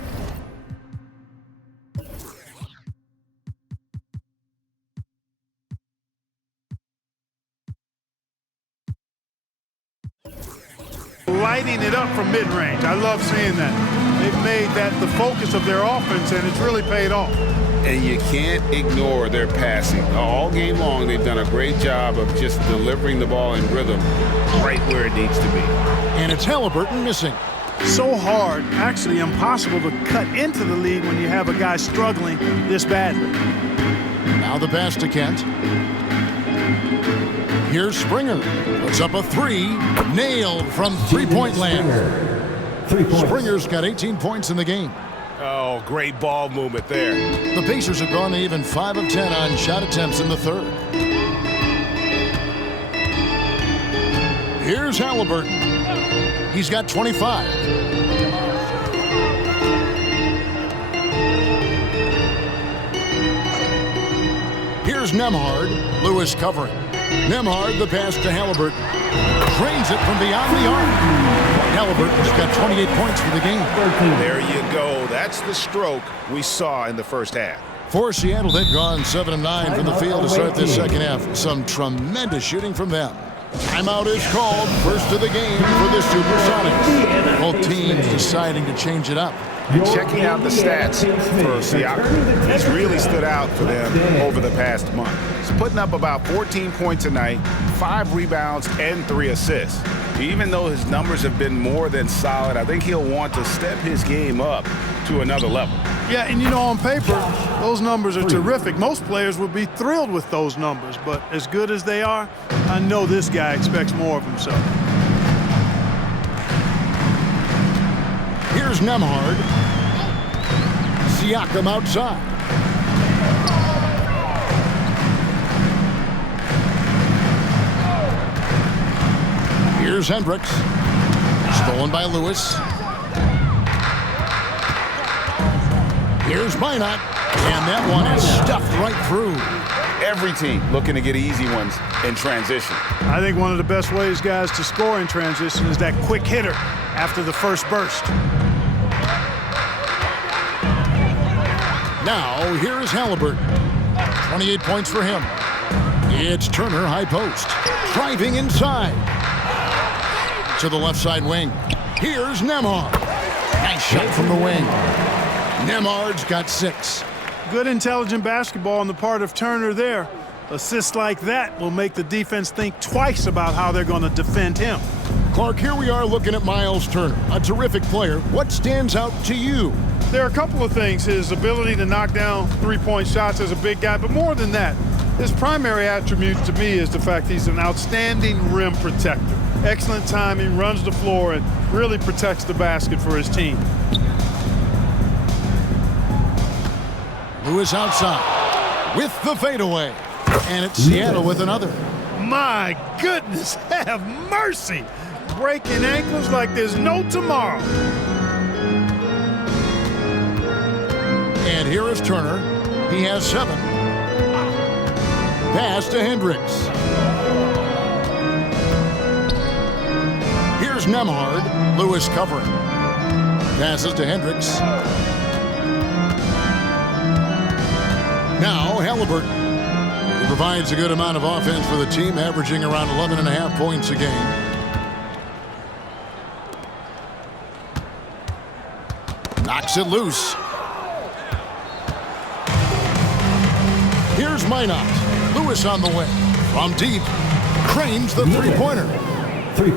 lighting it up from mid-range. I love seeing that. They've made that the focus of their offense, and it's really paid off. And you can't ignore their passing. All game long, they've done a great job of just delivering the ball in rhythm right where it needs to be. And it's Halliburton missing. so hard, actually impossible to cut into the lead when you have a guy struggling this badly. Now the pass to Kent. Here's Springer. Puts up a three. Nailed from three-point land. Springer's got 18 points in the game. Oh, great ball movement there. The Pacers have gone to even 5 of 10 on shot attempts in the third. Here's Halliburton. He's got 25. Here's Nembhard. Lewis covering. Nembhard, the pass to Halliburton. Drains it from beyond the arc. Halliburton's got 28 points for the game. There you go. That's the stroke we saw in the first half. For Seattle, they've gone 7 of 9 from the field to start this second half. Some tremendous shooting from them. Timeout is called. First of the game for the Supersonics. Both teams deciding to change it up. And checking out the stats for Siakam, he's really stood out for them over the past month. He's putting up about 14 points a night, 5 rebounds, and 3 assists. Even though his numbers have been more than solid, I think he'll want to step his game up to another level. Yeah, and you know, on paper, those numbers are terrific. Most players would be thrilled with those numbers, but as good as they are, I know this guy expects more of himself. Here's Nembhard. Siakam outside. Here's Hendricks. Stolen by Lewis. Here's Minot. And that one is stuffed right through. Every team looking to get easy ones in transition. I think one of the best ways, guys, to score in transition is that quick hitter after the first burst. Now, here is Halliburton. 28 points for him. It's Turner, high post. Driving inside. To the left side wing. Here's Nembhard. Nice shot from the wing. Nembhard's got 6. Good intelligent basketball on the part of Turner there. Assists like that will make the defense think twice about how they're going to defend him. Clark, here we are looking at Miles Turner, a terrific player. What stands out to you? There are a couple of things. His ability to knock down three-point shots as a big guy, but more than that, his primary attribute to me is the fact he's an outstanding rim protector. Excellent timing, runs the floor, and really protects the basket for his team. Lewis outside with the fadeaway. And it's Seattle with another. My goodness, have mercy. Breaking ankles like there's no tomorrow. And here is Turner. He has 7. Pass to Hendricks. Here's Nembhard. Lewis covering. Passes to Hendricks. Now Halliburton. He provides a good amount of offense for the team, averaging around 11.5 points a game. Knocks it loose. Here's Minot. Lewis on the way. From deep. Cranes the three-pointer.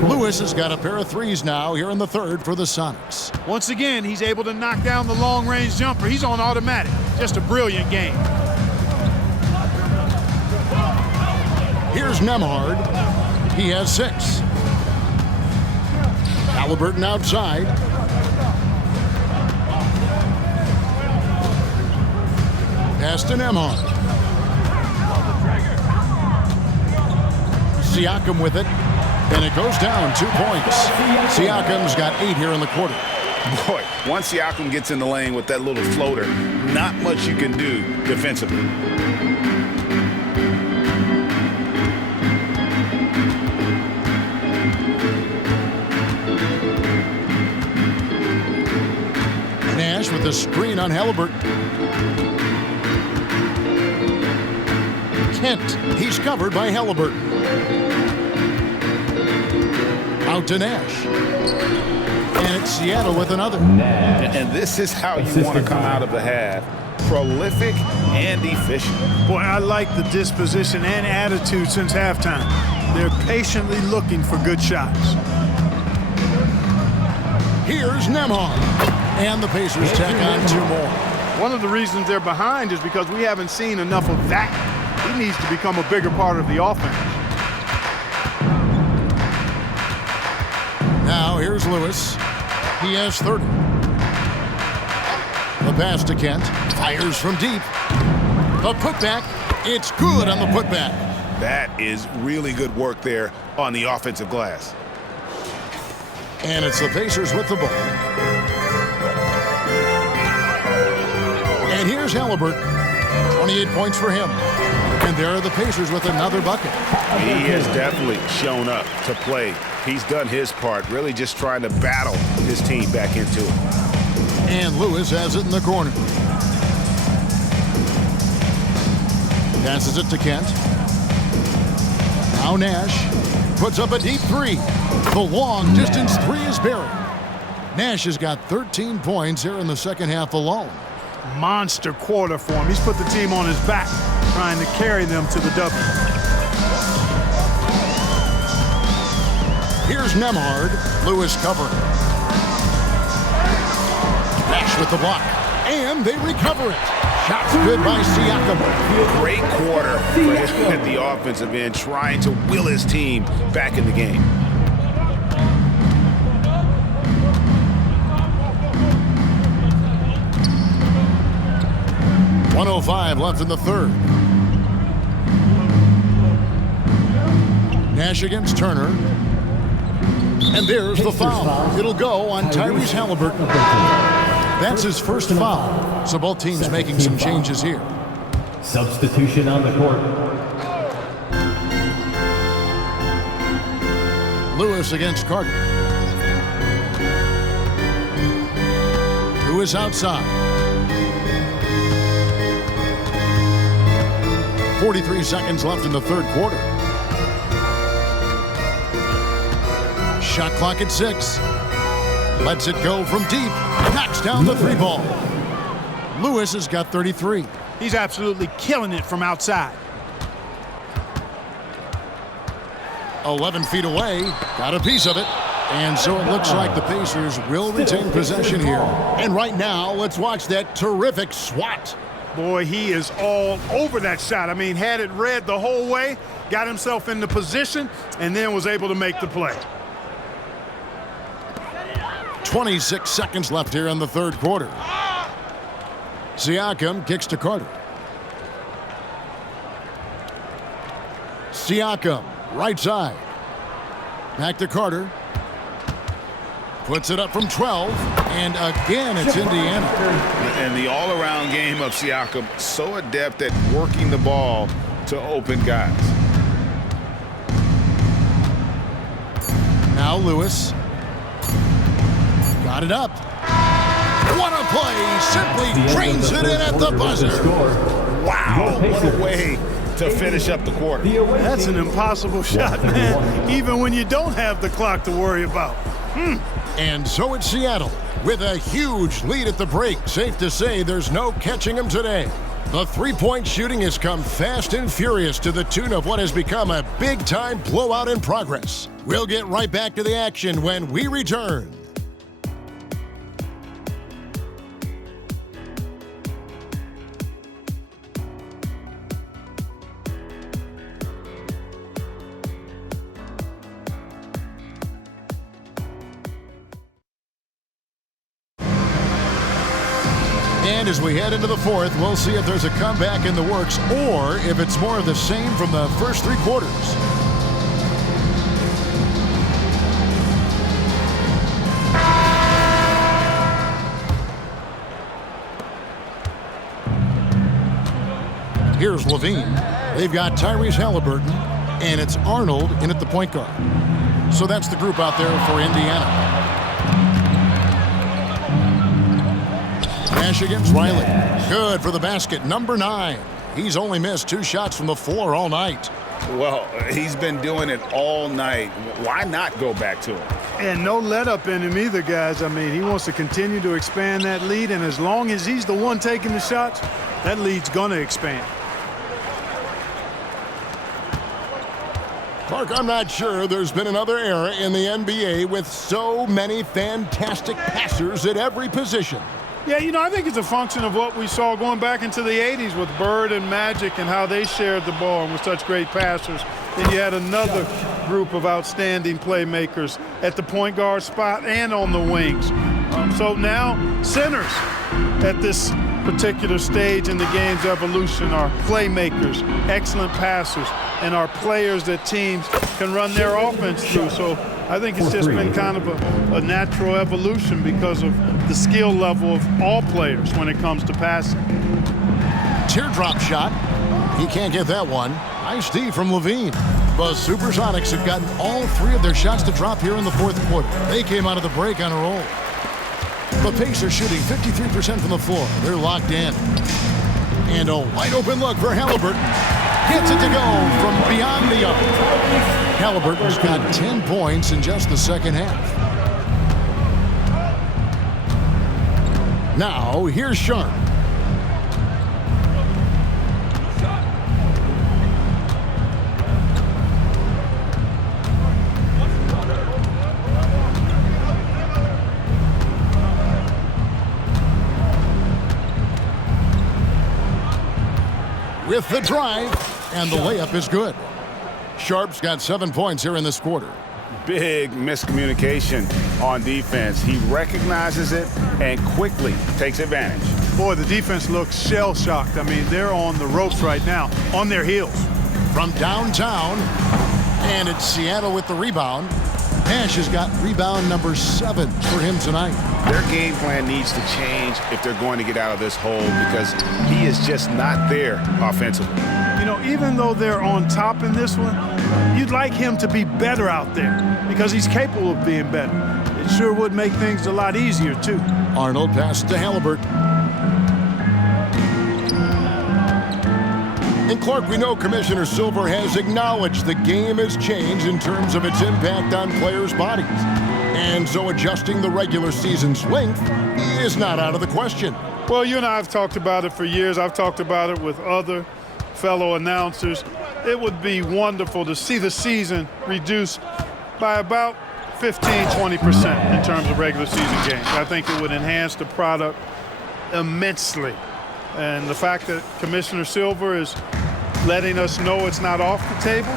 Lewis has got a pair of threes now here in the third for the Sonics. Once again, he's able to knock down the long-range jumper. He's on automatic. Just a brilliant game. Here's Nembhard. He has 6. Halliburton outside. Pass to Nembhard. Siakam with it. And it goes down 2 points. Siakam's got 8 here in the quarter. Boy, once Siakam gets in the lane with that little floater, not much you can do defensively. Nash with the screen on Halliburton. Kent, he's covered by Halliburton. Out to Nash. And it's Seattle with another. And this is how you want to come out of the half. Prolific and efficient. Boy, I like the disposition and attitude since halftime. They're patiently looking for good shots. Here's Nembhard. And the Pacers tack on 2 more. One of the reasons they're behind is because we haven't seen enough of that. He needs to become a bigger part of the offense. Now here's Lewis. He has 30. The pass to Kent. Fires from deep. The putback. It's good on the putback. That is really good work there on the offensive glass. And it's the Pacers with the ball. And here's Halliburton. 28 points for him. And there are the Pacers with another bucket. He has definitely shown up to play. He's done his part, really just trying to battle his team back into it. And Lewis has it in the corner. Passes it to Kent. Now Nash puts up a deep 3. The long distance 3 is buried. Nash has got 13 points here in the second half alone. Monster quarter for him. He's put the team on his back, trying to carry them to the W. Here's Nembhard. Lewis covering. Nash with the block. And they recover it. Shots good by Siakam. Great quarter for him at the offensive end, trying to will his team back in the game. .105 left in the third. Nash against Turner. And there's the foul. It'll go on Tyrese Halliburton. That's his first foul. So both teams making some changes here. Substitution on the court. Lewis against Carter. Lewis outside. 43 seconds left in the third quarter. Shot clock at 6. Lets it go from deep. Knocks down the 3 ball. Lewis has got 33. He's absolutely killing it from outside. 11 feet away. Got a piece of it. And so it looks like the Pacers will retain possession here. And right now, let's watch that terrific swat. Boy, he is all over that shot. I mean, had it read the whole way, got himself into position, and then was able to make the play. 26 seconds left here in the third quarter. Siakam kicks to Carter. Siakam, right side. Back to Carter. Puts it up from 12. And again, it's Indiana. And the all-around game of Siakam, so adept at working the ball to open guys. Now Lewis. Got it up. What a play. Simply drains it in at the buzzer. Wow, what a way to finish up the quarter. That's an impossible shot, man, even when you don't have the clock to worry about. And so it's Seattle with a huge lead at the break. Safe to say there's no catching them today. The three-point shooting has come fast and furious to the tune of what has become a big-time blowout in progress. We'll get right back to the action when we return. And as we head into the fourth, we'll see if there's a comeback in the works or if it's more of the same from the first 3 quarters. Here's Levine. They've got Tyrese Halliburton, and it's Arnold in at the point guard. So that's the group out there for Indiana. Nash against Riley. Good for the basket. Number 9. He's only missed 2 shots from the floor all night. Well, he's been doing it all night. Why not go back to him? And no let up in him either, guys. I mean, he wants to continue to expand that lead, and as long as he's the one taking the shots, that lead's going to expand. Clark, I'm not sure there's been another era in the NBA with so many fantastic passers at every position. Yeah, you know, I think it's a function of what we saw going back into the 80s with Bird and Magic and how they shared the ball and were such great passers. And you had another group of outstanding playmakers at the point guard spot and on the wings. So now centers at this particular stage in the game's evolution are playmakers, excellent passers, and are players that teams can run their offense through. So I think it's just been kind of a natural evolution because of the skill level of all players when it comes to passing. Teardrop shot. He can't get that one. Nice D from Levine. The Supersonics have gotten all three of their shots to drop here in the fourth quarter. They came out of the break on a roll. The Pacers shooting 53% from the floor. They're locked in. And a wide open look for Halliburton. Gets it to go from beyond the arc. Halliburton's got 10 points in just the second half. Now, here's Sharp. With the drive, and the layup is good. Sharp's got 7 points here in this quarter. Big miscommunication on defense. He recognizes it and quickly takes advantage. Boy, the defense looks shell-shocked. I mean, they're on the ropes right now, on their heels. From downtown, and it's Seattle with the rebound. Nash has got rebound number 7 for him tonight. Their game plan needs to change if they're going to get out of this hole because he is just not there offensively. You know, even though they're on top in this one, you'd like him to be better out there because he's capable of being better. It sure would make things a lot easier, too. Arnold passes to Halliburton. And Clark, we know Commissioner Silver has acknowledged the game has changed in terms of its impact on players' bodies. And so adjusting the regular season's length is not out of the question. Well, you and I have talked about it for years. I've talked about it with other fellow announcers. It would be wonderful to see the season reduced by about 15-20% in terms of regular season games. I think it would enhance the product immensely. And the fact that Commissioner Silver is letting us know it's not off the table,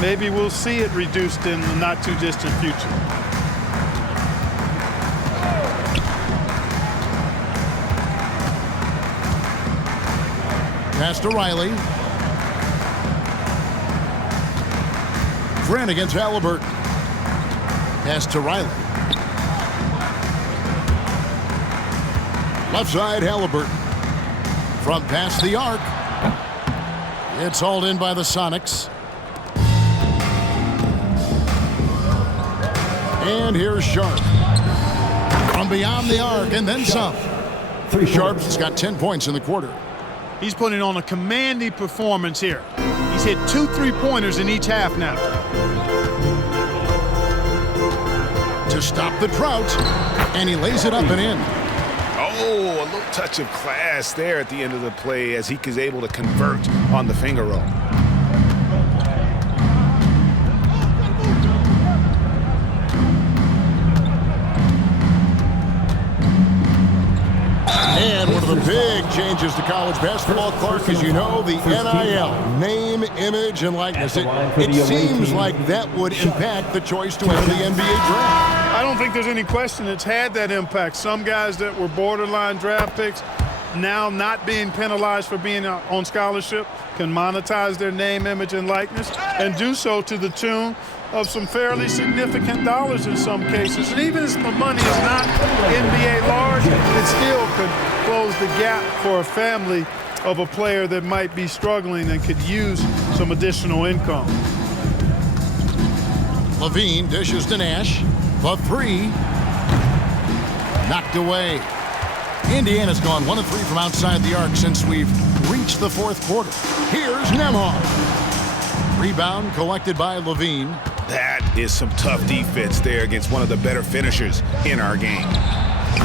maybe we'll see it reduced in the not-too-distant future. Pass to Riley. Grant against Halliburton. Pass to Riley. Left side, Halliburton. From past the arc. It's hauled in by the Sonics. And here's Sharp. From beyond the arc and then some. Sharp's has got 10 points in the quarter. He's putting on a commanding performance here. He's hit 2 3-pointers in each half now. To stop the drought, and he lays it up and in. Oh, a little touch of class there at the end of the play as he is able to convert on the finger roll. And one of the big changes to college basketball, Clark, as you know, the NIL, name, image, and likeness. It seems like that would impact the choice to enter the NBA draft. I don't think there's any question it's had that impact. Some guys that were borderline draft picks now not being penalized for being on scholarship can monetize their name, image, and likeness and do so to the tune of some fairly significant dollars in some cases. And even if the money is not NBA large, it still could close the gap for a family of a player that might be struggling and could use some additional income. Levine dishes to Nash. The 3. Knocked away. Indiana's gone 1 of 3 from outside the arc since we've reached the fourth quarter. Here's Nembhard. Rebound collected by Levine. That is some tough defense there against one of the better finishers in our game.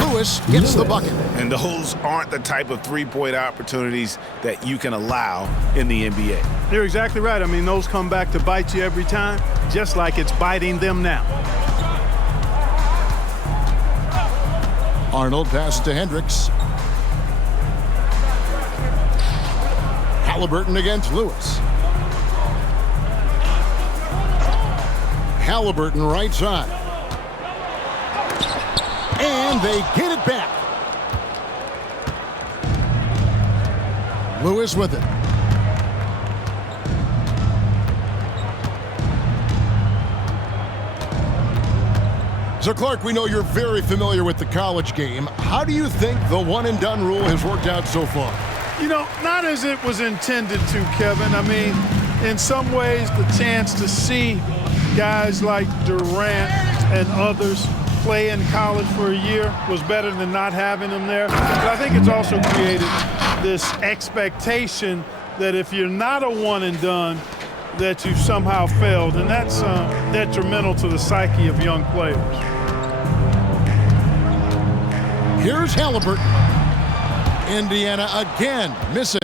Lewis gets the bucket. And those aren't the type of three-point opportunities that you can allow in the NBA. You're exactly right. I mean, those come back to bite you every time, just like it's biting them now. Arnold passes to Hendricks. Halliburton against Lewis. Halliburton right side. And they get it back. Lewis with it. So, Clark, we know you're very familiar with the college game. How do you think the one-and-done rule has worked out so far? You know, not as it was intended to, Kevin. I mean, in some ways, the chance to see guys like Durant and others play in college for a year was better than not having them there. But I think it's also created this expectation that if you're not a one-and-done, that you've somehow failed, and that's detrimental to the psyche of young players. Here's Halliburton. Indiana again missing.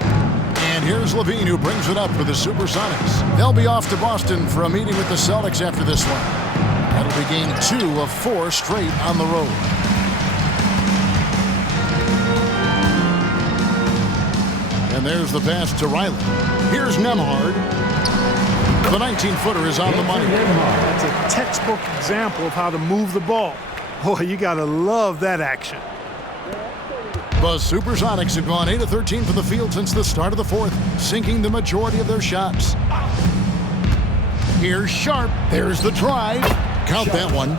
And here's Levine, who brings it up for the Supersonics. They'll be off to Boston for a meeting with the Celtics after this one. That'll be game 2 of 4 straight on the road. And there's the pass to Riley. Here's Nembhard. The 19-footer is on the money. That's a textbook example of how to move the ball. Boy, you got to love that action. The Supersonics have gone 8 of 13 from the field since the start of the fourth, sinking the majority of their shots. Here's Sharp. There's the drive. Count that one.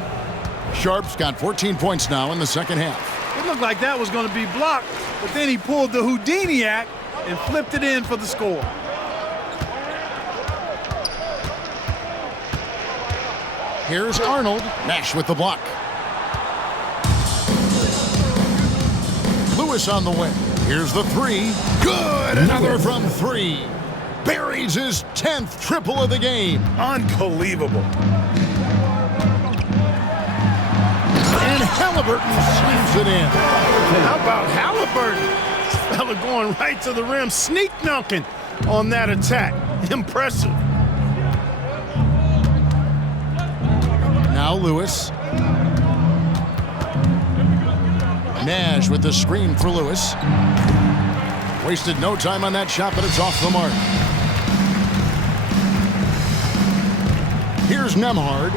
Sharp's got 14 points now in the second half. It looked like that was going to be blocked, but then he pulled the Houdini act and flipped it in for the score. Here's Arnold. Nash with the block. Lewis on the way. Here's the three. Good. Another from 3. Buries his 10th triple of the game. Unbelievable. And Halliburton slams it in. How about Halliburton? This fella going right to the rim, sneak dunking on that attack. Impressive. Now Lewis. Nash with the screen for Lewis. Wasted no time on that shot, but it's off the mark. Here's Nembhard.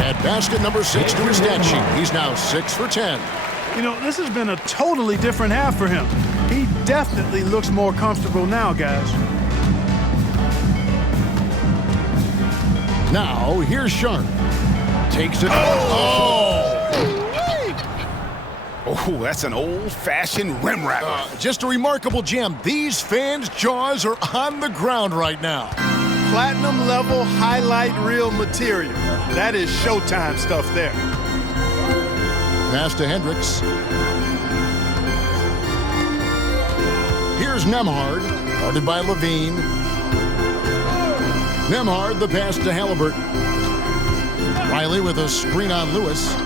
At basket number 6 to his stat sheet. He's now 6 for 10. You know, this has been a totally different half for him. He definitely looks more comfortable now, guys. Now, here's Sharp. Takes it. Oh, that's an old-fashioned rim rattler. Just a remarkable jam. These fans' jaws are on the ground right now. Platinum level highlight reel material. That is Showtime stuff there. Pass to Hendricks. Here's Nembhard, guarded by Levine. Nembhard, the pass to Halliburton. Riley with a screen on Lewis.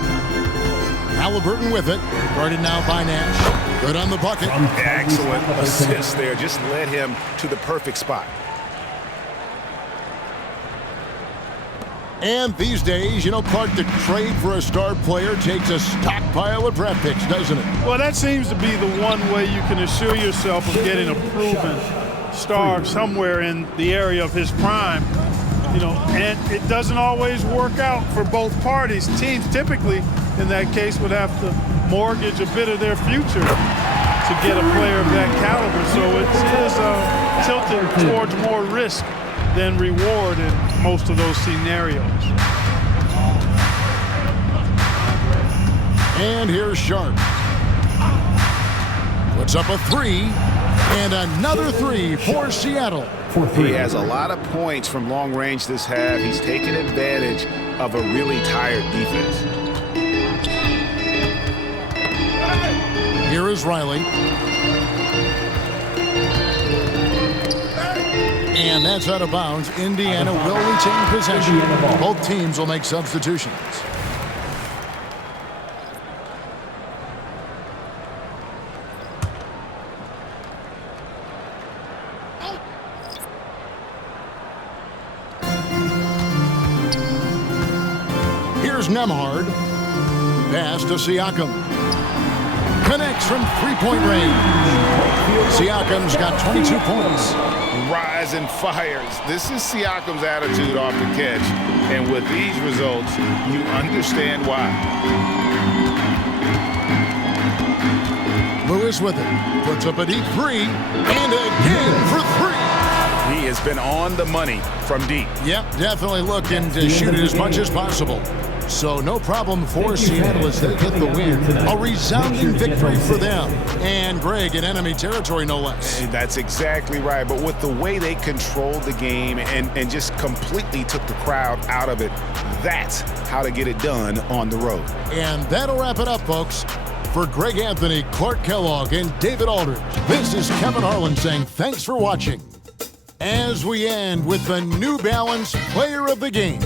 Halliburton with it, guarded now by Nash. Good on the bucket. Excellent assist there. Just led him to the perfect spot. And these days, you know, Clark, the trade for a star player takes a stockpile of draft picks, doesn't it? Well, that seems to be the one way you can assure yourself of getting a proven star somewhere in the area of his prime. You know, and it doesn't always work out for both parties. Teams typically, in that case, would have to mortgage a bit of their future to get a player of that caliber. So it is tilted towards more risk than reward in most of those scenarios. And here's Sharp. Puts up a 3, and another 3 for Seattle. He has a lot of points from long range this half. He's taken advantage of a really tired defense. Here is Riley. And that's out of bounds. Indiana will retain possession. Both teams will make substitutions. Nembhard. Pass to Siakam. Connects from three-point range. Siakam's got 22 points. Rise and fires. This is Siakam's attitude off the catch. And with these results, you understand why. Lewis with it. Puts up a deep three. And again for three. He has been on the money from deep. Yep, definitely looking to shoot it as much as possible. So no problem for Seattle as they get the win. A resounding victory for them. And Greg in enemy territory, no less. That's exactly right. But with the way they controlled the game and just completely took the crowd out of it, that's how to get it done on the road. And that'll wrap it up, folks. For Greg Anthony, Clark Kellogg, and David Aldridge, this is Kevin Harlan saying thanks for watching. As we end with the New Balance Player of the Game.